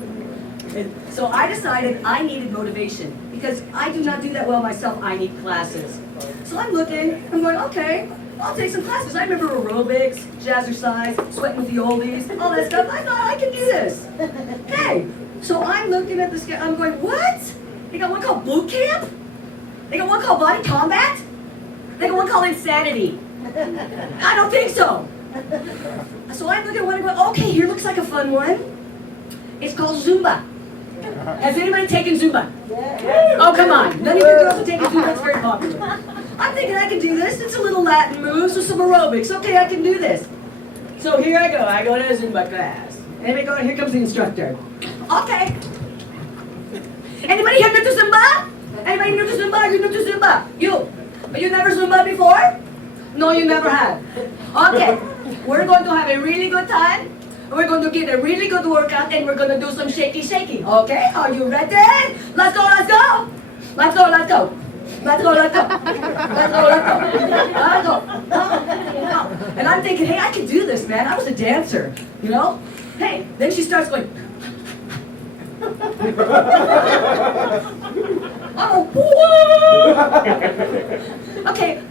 So I decided I needed motivation because I do not do that well myself. I need classes. So I'm looking, I'm going, okay, I'll take some classes. I remember aerobics, jazzercise, sweating with the oldies, all that stuff. I thought I could do this. Okay, so I'm looking at this guy, I'm going, what? They got one called boot camp? They got one called body combat? They got one called insanity. I don't think so. So I'm looking at one and going, okay, here looks like a fun one. It's called Zumba. Has anybody taken Zumba? Oh, come on. None of you girls have taken Zumba. It's very popular. I'm thinking I can do this. It's a little Latin moves with some aerobics. Okay, I can do this. So here I go. I go to a Zumba class. And here comes the instructor. Okay. Anybody here new to Zumba? Anybody new to Zumba? You new to Zumba? You never Zumba before? No, you never have. Okay. We're going to have a really good time. We're going to get a really good workout and we're going to do some shaky. Okay? Are you ready? Let's go. Let's go. Let's go. Let's go. Let's go. Let's go. And I'm thinking, hey, I can do this, man. I was a dancer, you know? Hey, then she starts going. Oh, okay,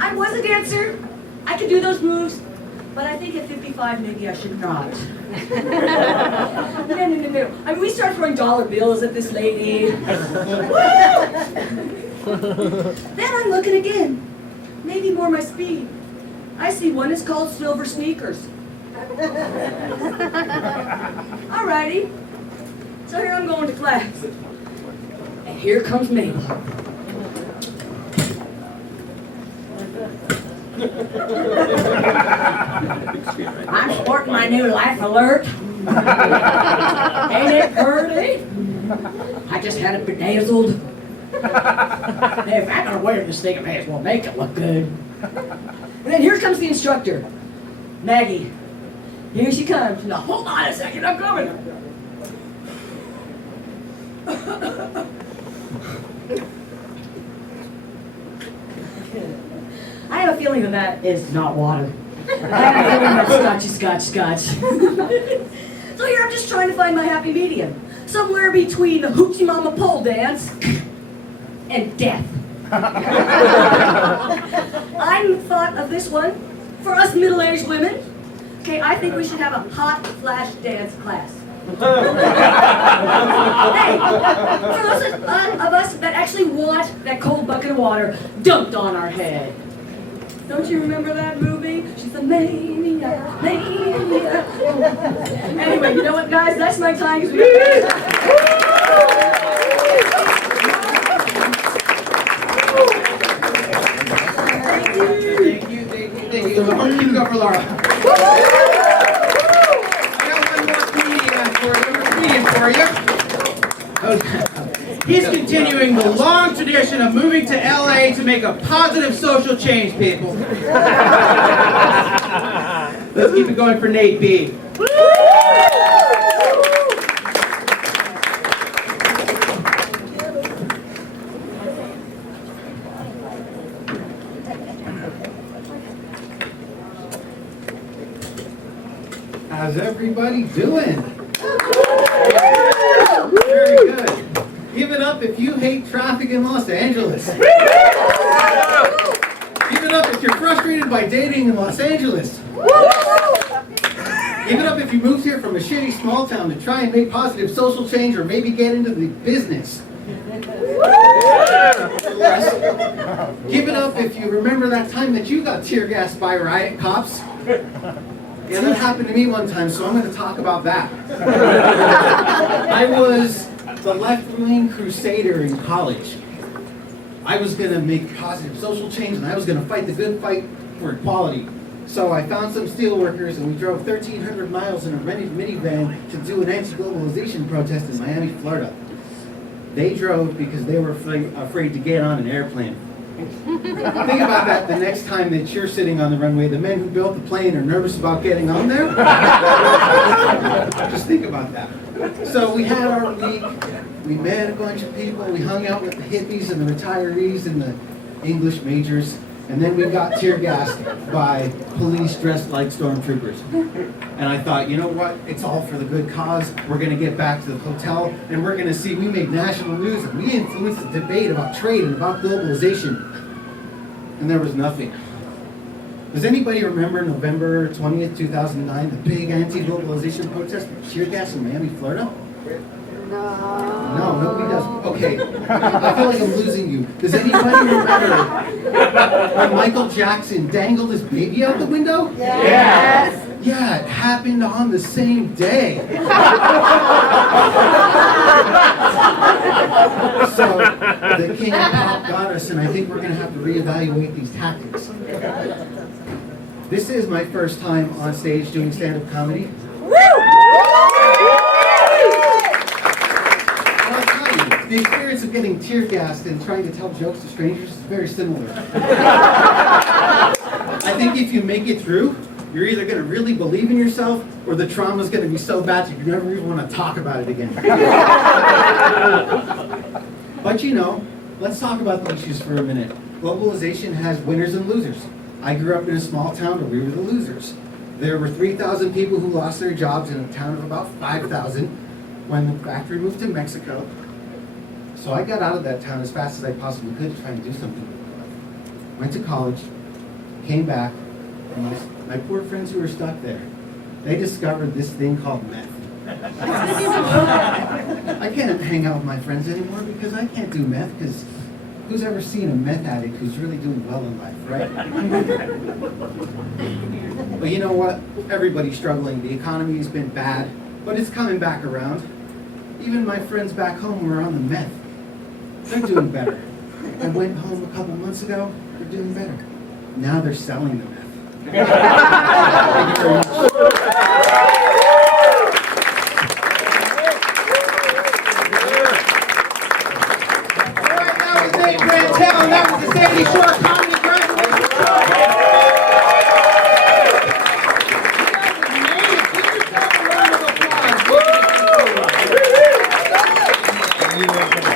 I was a dancer. I could do those moves, but I think at 55 maybe I should not. No. I mean, we start throwing dollar bills at this lady. Then I'm looking again. Maybe more my speed. I see one is called Silver Sneakers. Alrighty. So here I'm going to class. And here comes Mabel. I'm sporting my new Life Alert. Ain't it pretty? I just had it bedazzled. Hey, if I'm gonna wear this thing, I may as well make it look good. And then here comes the instructor, Maggie. Here she comes. Now hold on a second, I'm coming. I have a feeling that is not water. I have a feeling that's scotchy. So here I'm just trying to find my happy medium. Somewhere between the Hoochie Mama pole dance and death. I thought of this one for us middle-aged women. Okay, I think we should have a hot flash dance class. Hey, for those of us that actually want that cold bucket of water dumped on our head. Don't you remember that movie? She's a maniac. Anyway, you know what, guys? That's my time. Thank you. Keep it up for Laura. I got one more comedian for you. Okay. He's continuing the long tradition of moving to LA to make a positive social change, people. Let's keep it going for Nate B. How's everybody doing? Very good. Give it up if you hate traffic in Los Angeles. Give it up if you're frustrated by dating in Los Angeles. Give it up if you moved here from a shitty small town to try and make positive social change or maybe get into the business. Give it up if you remember that time that you got tear gassed by riot cops. Yeah, that happened to me one time, so I'm going to talk about that. I was the left-wing crusader in college. I was going to make positive social change, and I was going to fight the good fight for equality. So I found some steel workers, and we drove 1,300 miles in a rented minivan to do an anti-globalization protest in Miami, Florida. They drove because they were afraid to get on an airplane. Think about that the next time that you're sitting on the runway. The men who built the plane are nervous about getting on there. Just think about that. So we had our week. We met a bunch of people. We hung out with the hippies and the retirees and the English majors. And then we got tear gassed by police dressed like stormtroopers. And I thought, you know what? It's all for the good cause. We're going to get back to the hotel and we're going to see we made national news and we influenced the debate about trade and about globalization. And there was nothing. Does anybody remember November 20th, 2009, the big anti-globalization protest with tear gas in Miami, Florida? No, nobody does. Okay, I feel like I'm losing you. Does anybody remember when Michael Jackson dangled his baby out the window? Yes. Yeah, it happened on the same day. So the king of pop got us, and I think we're going to have to reevaluate these tactics. This is my first time on stage doing stand-up comedy. And I'll tell you, the experience of getting tear-gassed and trying to tell jokes to strangers is very similar. I think if you make it through, you're either going to really believe in yourself, or the trauma's going to be so bad that you never even want to talk about it again. But you know, let's talk about the issues for a minute. Globalization has winners and losers. I grew up in a small town where we were the losers. There were 3,000 people who lost their jobs in a town of about 5,000 when the factory moved to Mexico. So I got out of that town as fast as I possibly could to try and do something. Went to college, came back, and my poor friends who were stuck there, they discovered this thing called meth. I can't hang out with my friends anymore because I can't do meth, because who's ever seen a meth addict who's really doing well in life, right? But you know what? Everybody's struggling. The economy's been bad, but it's coming back around. Even my friends back home who are on the meth, they're doing better. I went home a couple months ago, they're doing better. Now they're selling the meth. Thank you very much. And that was the Sandy Shore Comedy Graduation Show.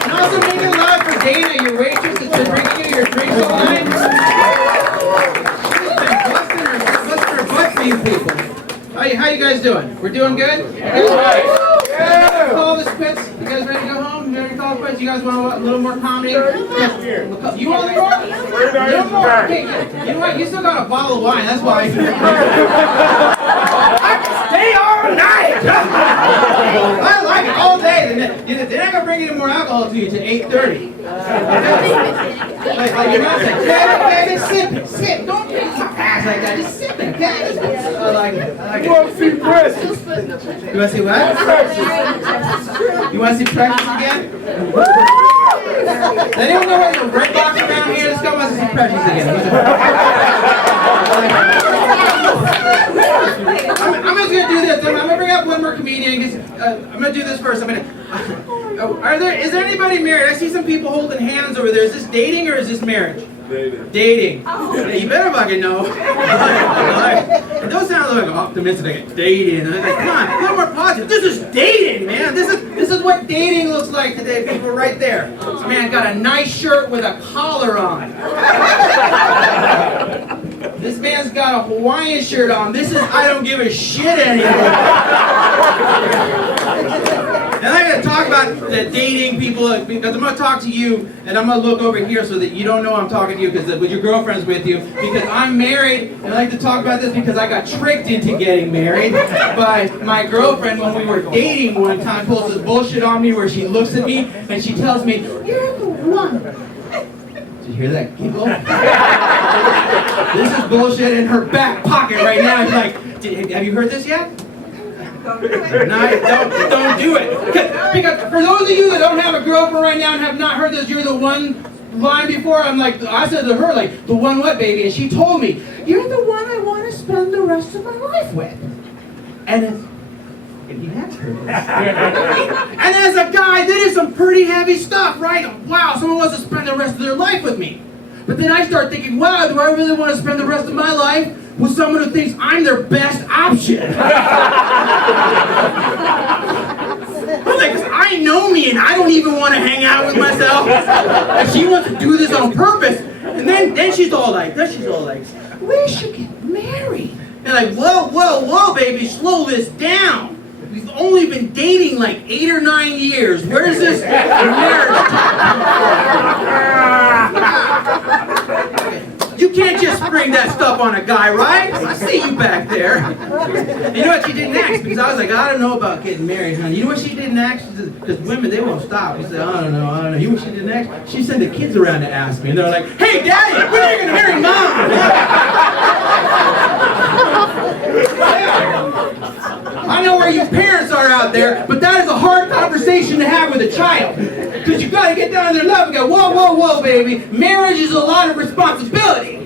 And also make it loud for Dana, your waitress that's been bringing you your drinks all night. She's been busting her butt for you people. How you guys doing? We're doing good? You guys call the spits? You guys ready to go home? You ready to call the spits? You guys want a little more comedy? You want a little more? A little more? Okay, you know what? You still got a bottle of wine. That's why. I can stay all night. I like it all day. They're not gonna bring any more alcohol to you to 8:30. Like your mom said, okay, just sip. Don't be fast like that. Just sip it, okay? I like it. You want to see Precious? You want to see what? You want to see Precious again? Does anyone know what the red box around here? Let's go wants to see Precious again. I'm just gonna do this. I'm gonna bring up one more comedian. I'm gonna do this first. Is there anybody married? I see some people holding hands over there. Is this dating or is this marriage? Dating. Yeah, you better fucking know. It does sound like optimistic, like dating. I'm like, come on, a little more positive. This is dating, man. This is what dating looks like today. People right there. This man got a nice shirt with a collar on. This man's got a Hawaiian shirt on. This is I don't give a shit anymore. And I'm going to talk about the dating people, because I'm going to talk to you, and I'm going to look over here so that you don't know I'm talking to you, because with your girlfriend's with you, because I'm married, and I like to talk about this because I got tricked into getting married by my girlfriend when we were dating one time, pulls this bullshit on me where she looks at me, and she tells me, "You're the one." Did you hear that giggle? This is bullshit in her back pocket right now. She's like, have you heard this yet? No, don't do it. Because for those of you that don't have a girlfriend right now and have not heard this, you're the one line before. I said to her, like, the one what, baby? And she told me, you're the one I want to spend the rest of my life with. And if you have heard this. And as a guy, that is some pretty heavy stuff, right? Wow, someone wants to spend the rest of their life with me. But then I start thinking, wow, do I really want to spend the rest of my life with someone who thinks I'm their best option? I'm like, I know me and I don't even want to hang out with myself. And she wants to do this on purpose. And then she's all like, we should get married. And like, whoa, baby, slow this down. We've only been dating like 8 or 9 years. Where's this marriage talk? You can't just spring that stuff on a guy, right? I see you back there. And you know what she did next? Because I was like, I don't know about getting married, honey. You know what she did next? Because women, they won't stop. She said, I don't know. You know what she did next? She sent the kids around to ask me. And they're like, hey, Daddy, when are you going to marry Mom? I know where you parents are out there, but that is a hard conversation to have with a child. Because you got to get down to their level and go, whoa, whoa, whoa, baby. Marriage is a lot of responsibility.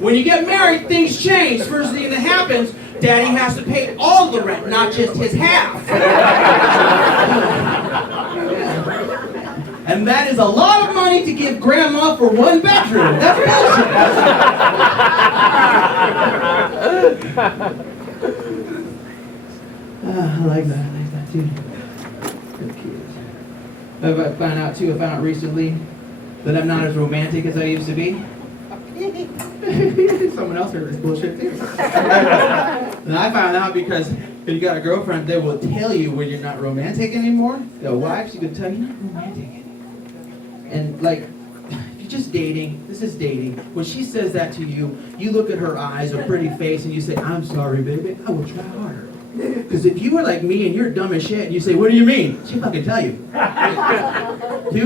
When you get married, things change. First thing that happens, Daddy has to pay all the rent, not just his half. And that is a lot of money to give Grandma for one bedroom. That's bullshit. I like that too. Good kids. I found out recently that I'm not as romantic as I used to be. Someone else heard this bullshit too. And I found out because if you got a girlfriend, they will tell you when you're not romantic anymore. The wife, she could tell you you're not romantic anymore. And like, if you're just dating, this is dating. When she says that to you, you look at her eyes, her pretty face, and you say, I'm sorry, baby, I will try harder. Because if you were like me and you're dumb as shit, and you say, what do you mean? She'll fucking tell you. 2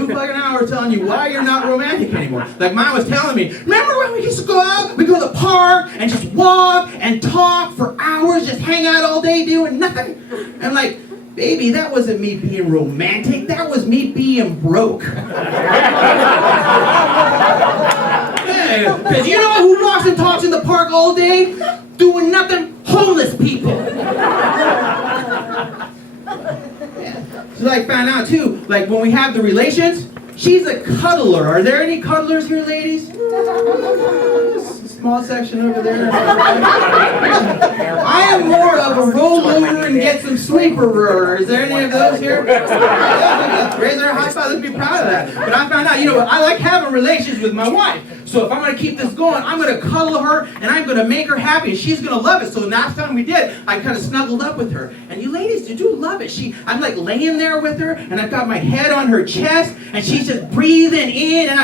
fucking hours telling you why you're not romantic anymore. Like mine was telling me, remember when we used to go out, we go to the park and just walk and talk for hours, just hang out all day doing nothing? I'm like, baby, that wasn't me being romantic, that was me being broke. Because you know who walks and talks in the park all day? Doing nothing? Homeless people. So I found out too, like when we have the relations, she's a cuddler. Are there any cuddlers here, ladies? Small section over there. I am more of a roll over and get some sleeper. Is there any of those here? Raise their high five. Let's be proud of that. But I found out, I like having relations with my wife. So if I'm going to keep this going, I'm going to cuddle her and I'm going to make her happy and she's going to love it. So last time we did, I kind of snuggled up with her. And you ladies, you do love it. I'm like laying there with her and I've got my head on her chest and she's just breathing in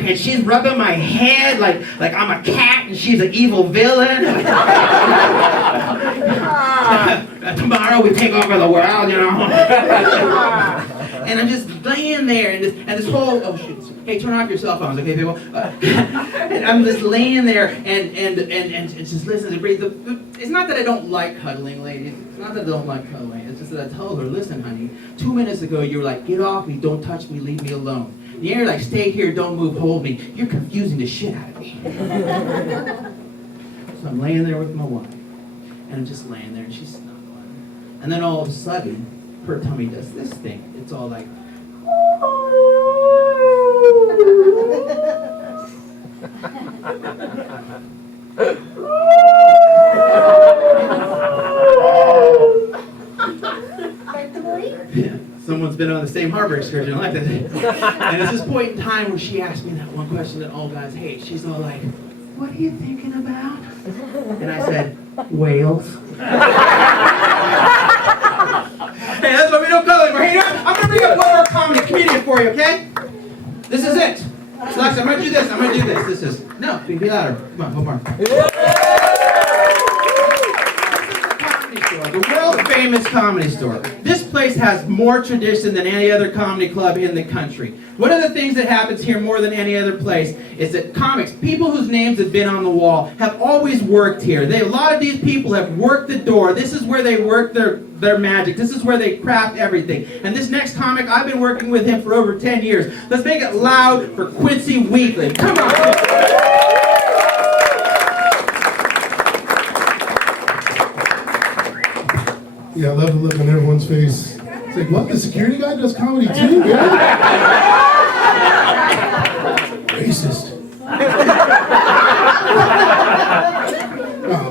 and she's rubbing my head like I'm a cat and she's an evil villain. Tomorrow we take over the world, And I'm just laying there and this whole, oh shit, hey, turn off your cell phones, okay, people? And I'm just laying there and just listening to breathe. It's not that I don't like cuddling, ladies. It's not that I don't like cuddling. It's just that I told her, listen, honey, 2 minutes ago you were like, get off me, don't touch me, leave me alone. You're like, stay here, don't move, hold me. You're confusing the shit out of me. So I'm laying there with my wife, and I'm just laying there, and she's snuggling. And then all of a sudden, her tummy does this thing. It's all like, yeah. Someone's been on the same harbor excursion like that. And it's this point in time where she asked me that one question that all guys hate. She's all like, what are you thinking about? And I said, whales. Hey, that's why we don't call it. Hey, I'm going to bring up one more comedian for you, okay? This is it. Lex, I'm going to do this. This is, no, be louder. Come on, one more. The world famous comedy store. This place has more tradition than any other comedy club in the country. One of the things that happens here more than any other place is that comics, people whose names have been on the wall, have always worked here. A lot of these people have worked the door. This is where they work their magic. This is where they craft everything. And this next comic, I've been working with him for over 10 years. Let's make it loud for Quincy Wheatley. Come on. Yeah, I love the look on everyone's face. It's like, what? The security guy does comedy too? Yeah. Racist.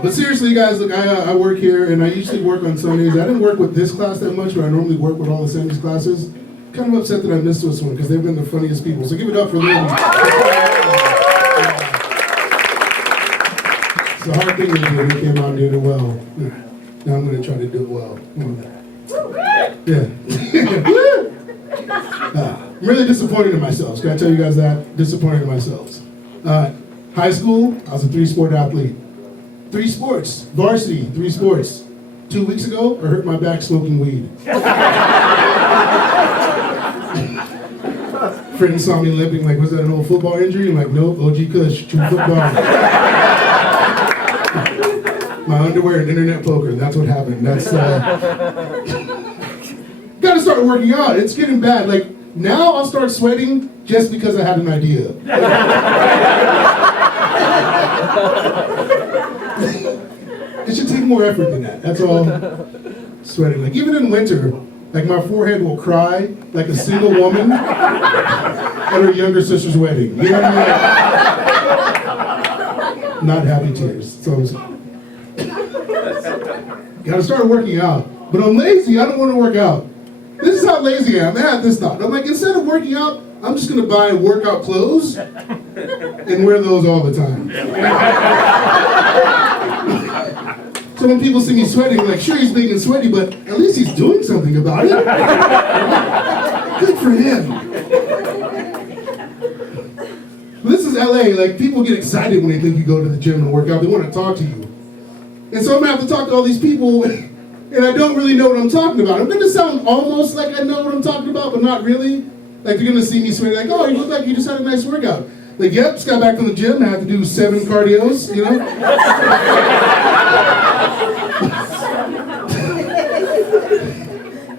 But seriously, guys, look, I work here, and I usually work on Sundays. I didn't work with this class that much, but I normally work with all the Sundays classes. Kind of upset that I missed this one, because they've been the funniest people. So give it up for them. It's a hard thing to do. They came out and did it well. Now I'm going to try to do it well. Yeah. I'm really disappointed in myself. Can I tell you guys that? Disappointed in myself. High school, I was a 3-sport athlete. 3 sports, varsity, 3 sports. 2 weeks ago, I hurt my back smoking weed. Friends saw me limping, like, was that an old football injury? I'm like, nope, OG Kush, true football. My underwear and internet poker. That's what happened. That's gotta start working out. It's getting bad. Like now, I'll start sweating just because I had an idea. It should take more effort than that. That's all. Sweating. Like even in winter, like my forehead will cry like a single woman at her younger sister's wedding. You know what I mean? Not happy tears. So gotta start working out. But I'm lazy. I don't want to work out. This is how lazy I am. I had this thought. I'm like, instead of working out, I'm just gonna buy workout clothes and wear those all the time. So when people see me sweating, like, sure, he's being sweaty, but at least he's doing something about it. Good for him. But this is LA. Like, people get excited when they think you go to the gym and work out. They want to talk to you. And so I'm gonna have to talk to all these people, and I don't really know what I'm talking about. I'm gonna sound almost like I know what I'm talking about, but not really. Like, they're gonna see me sweating, like, oh, you look like you just had a nice workout. Like, yep, just got back from the gym, I had to do 7 cardios, you know?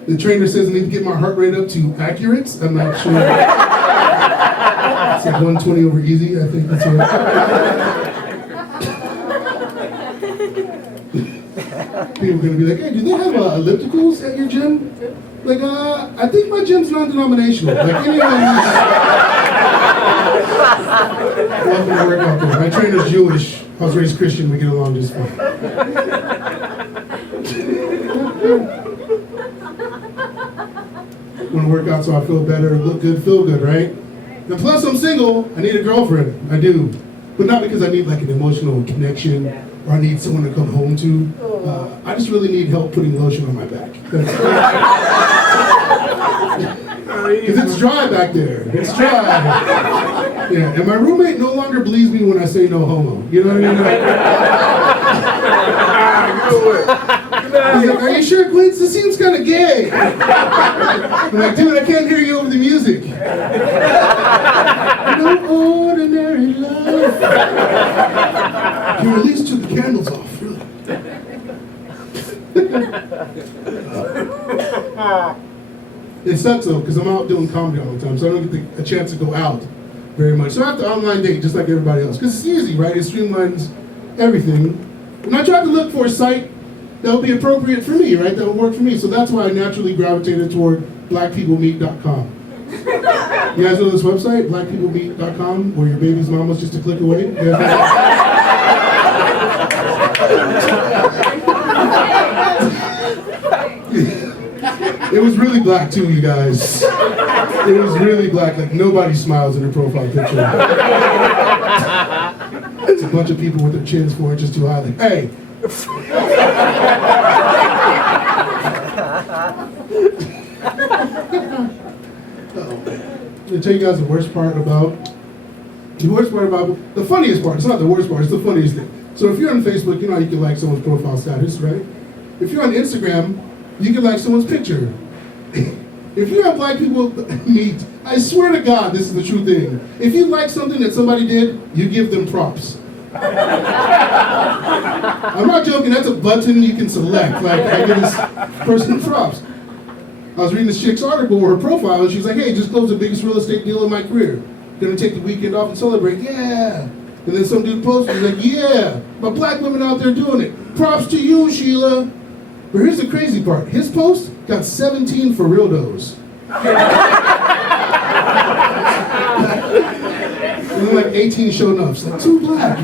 The trainer says I need to get my heart rate up to accurate. I'm not sure. It's like 120 over easy, I think that's right. People are gonna be like, hey, do they have ellipticals at your gym? Like, I think my gym's non-denominational. Like, anyone welcome to work out there. My trainer's Jewish. I was raised Christian. We get along just fine. Want to work out so I feel better, look good, feel good, right? And plus, I'm single. I need a girlfriend. I do. But not because I need like an emotional connection or I need someone to come home to. I just really need help putting lotion on my back. Because it's dry back there. It's dry. Yeah, and my roommate no longer believes me when I say no homo. You know what I mean? He's like, are you sure, Quince? This seems kind of gay. I'm like, dude, I can't hear you over the music. No ordinary love. You at least took the candles off, really. It sucks though, because I'm out doing comedy all the time, so I don't get a chance to go out very much. So I have to online date just like everybody else, because it's easy, right? It streamlines everything. And I tried to look for a site that would be appropriate for me, right? That would work for me. So that's why I naturally gravitated toward blackpeoplemeet.com. You guys know this website, blackpeoplemeet.com, where your baby's mom was just a click away? It was really black too, you guys. It was really black, like nobody smiles in their profile picture. It's a bunch of people with their chins 4 inches too high, like, hey. Let me tell you guys the funniest part, it's not the worst part, it's the funniest thing. So if you're on Facebook, you know how you can like someone's profile status, right? If you're on Instagram, you can like someone's picture. If you have black people meet, I swear to God, this is the true thing. If you like something that somebody did, you give them props. I'm not joking, that's a button you can select. Like, I give this person props. I was reading this chick's article or her profile, and she's like, hey, just closed the biggest real estate deal in my career. Gonna take the weekend off and celebrate, yeah. And then some dude posted, he's like, yeah, my black women out there doing it. Props to you, Sheila. But here's the crazy part. His post got 17 for real does. And then like 18 showed up. It's like, too black.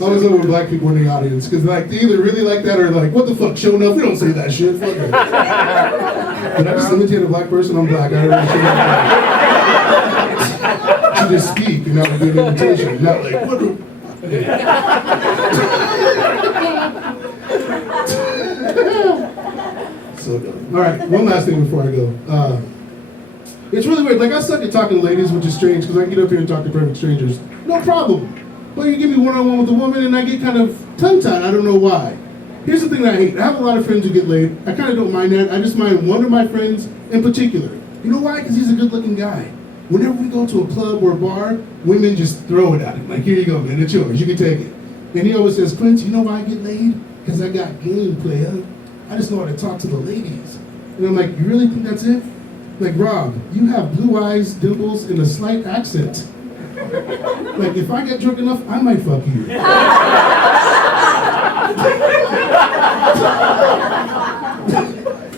I always love when black people are in the audience, because like they either really like that or like, what the fuck, show enough, we don't say that shit. Fuck it. But I just imitate a black person, I'm black. I don't really show that. To just speak and not a good imitation. Not like, what the... So dumb. All right, one last thing before I go. It's really weird. Like, I suck at talking to ladies, which is strange, because I can get up here and talk to perfect strangers. No problem. But you give me one-on-one with a woman, and I get kind of tongue-tied. I don't know why. Here's the thing that I hate. I have a lot of friends who get laid. I kind of don't mind that. I just mind one of my friends in particular. You know why? Because he's a good-looking guy. whenever we go to a club or a bar, women just throw it at him. Like, here you go, man, it's yours, you can take it. And he always says, Quince, you know why I get laid? Because I got game, player. I just know how to talk to the ladies. And I'm like, you really think that's it? Like, Rob, you have blue eyes, dimples, and a slight accent. Like, if I get drunk enough, I might fuck you.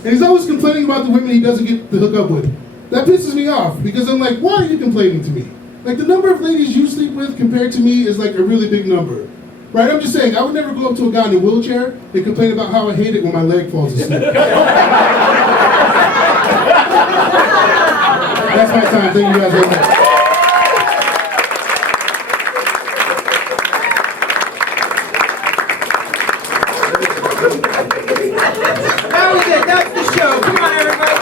And he's always complaining about the women he doesn't get to hook up with. That pisses me off, because I'm like, why are you complaining to me? Like, the number of ladies you sleep with compared to me is like a really big number. Right, I'm just saying, I would never go up to a guy in a wheelchair and complain about how I hate it when my leg falls asleep. That's my time, thank you guys very much. That was it. That's the show. Come on, everybody.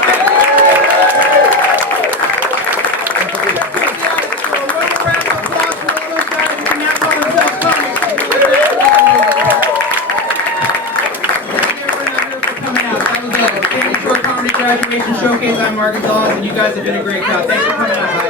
One round of applause for all those guys who can now call themselves comics. Thank you everyone for coming out. That was a Sandi Short Comedy Graduation Showcase. I'm Marcus Dawes, and you guys have been a great crowd. Thanks for coming out, guys.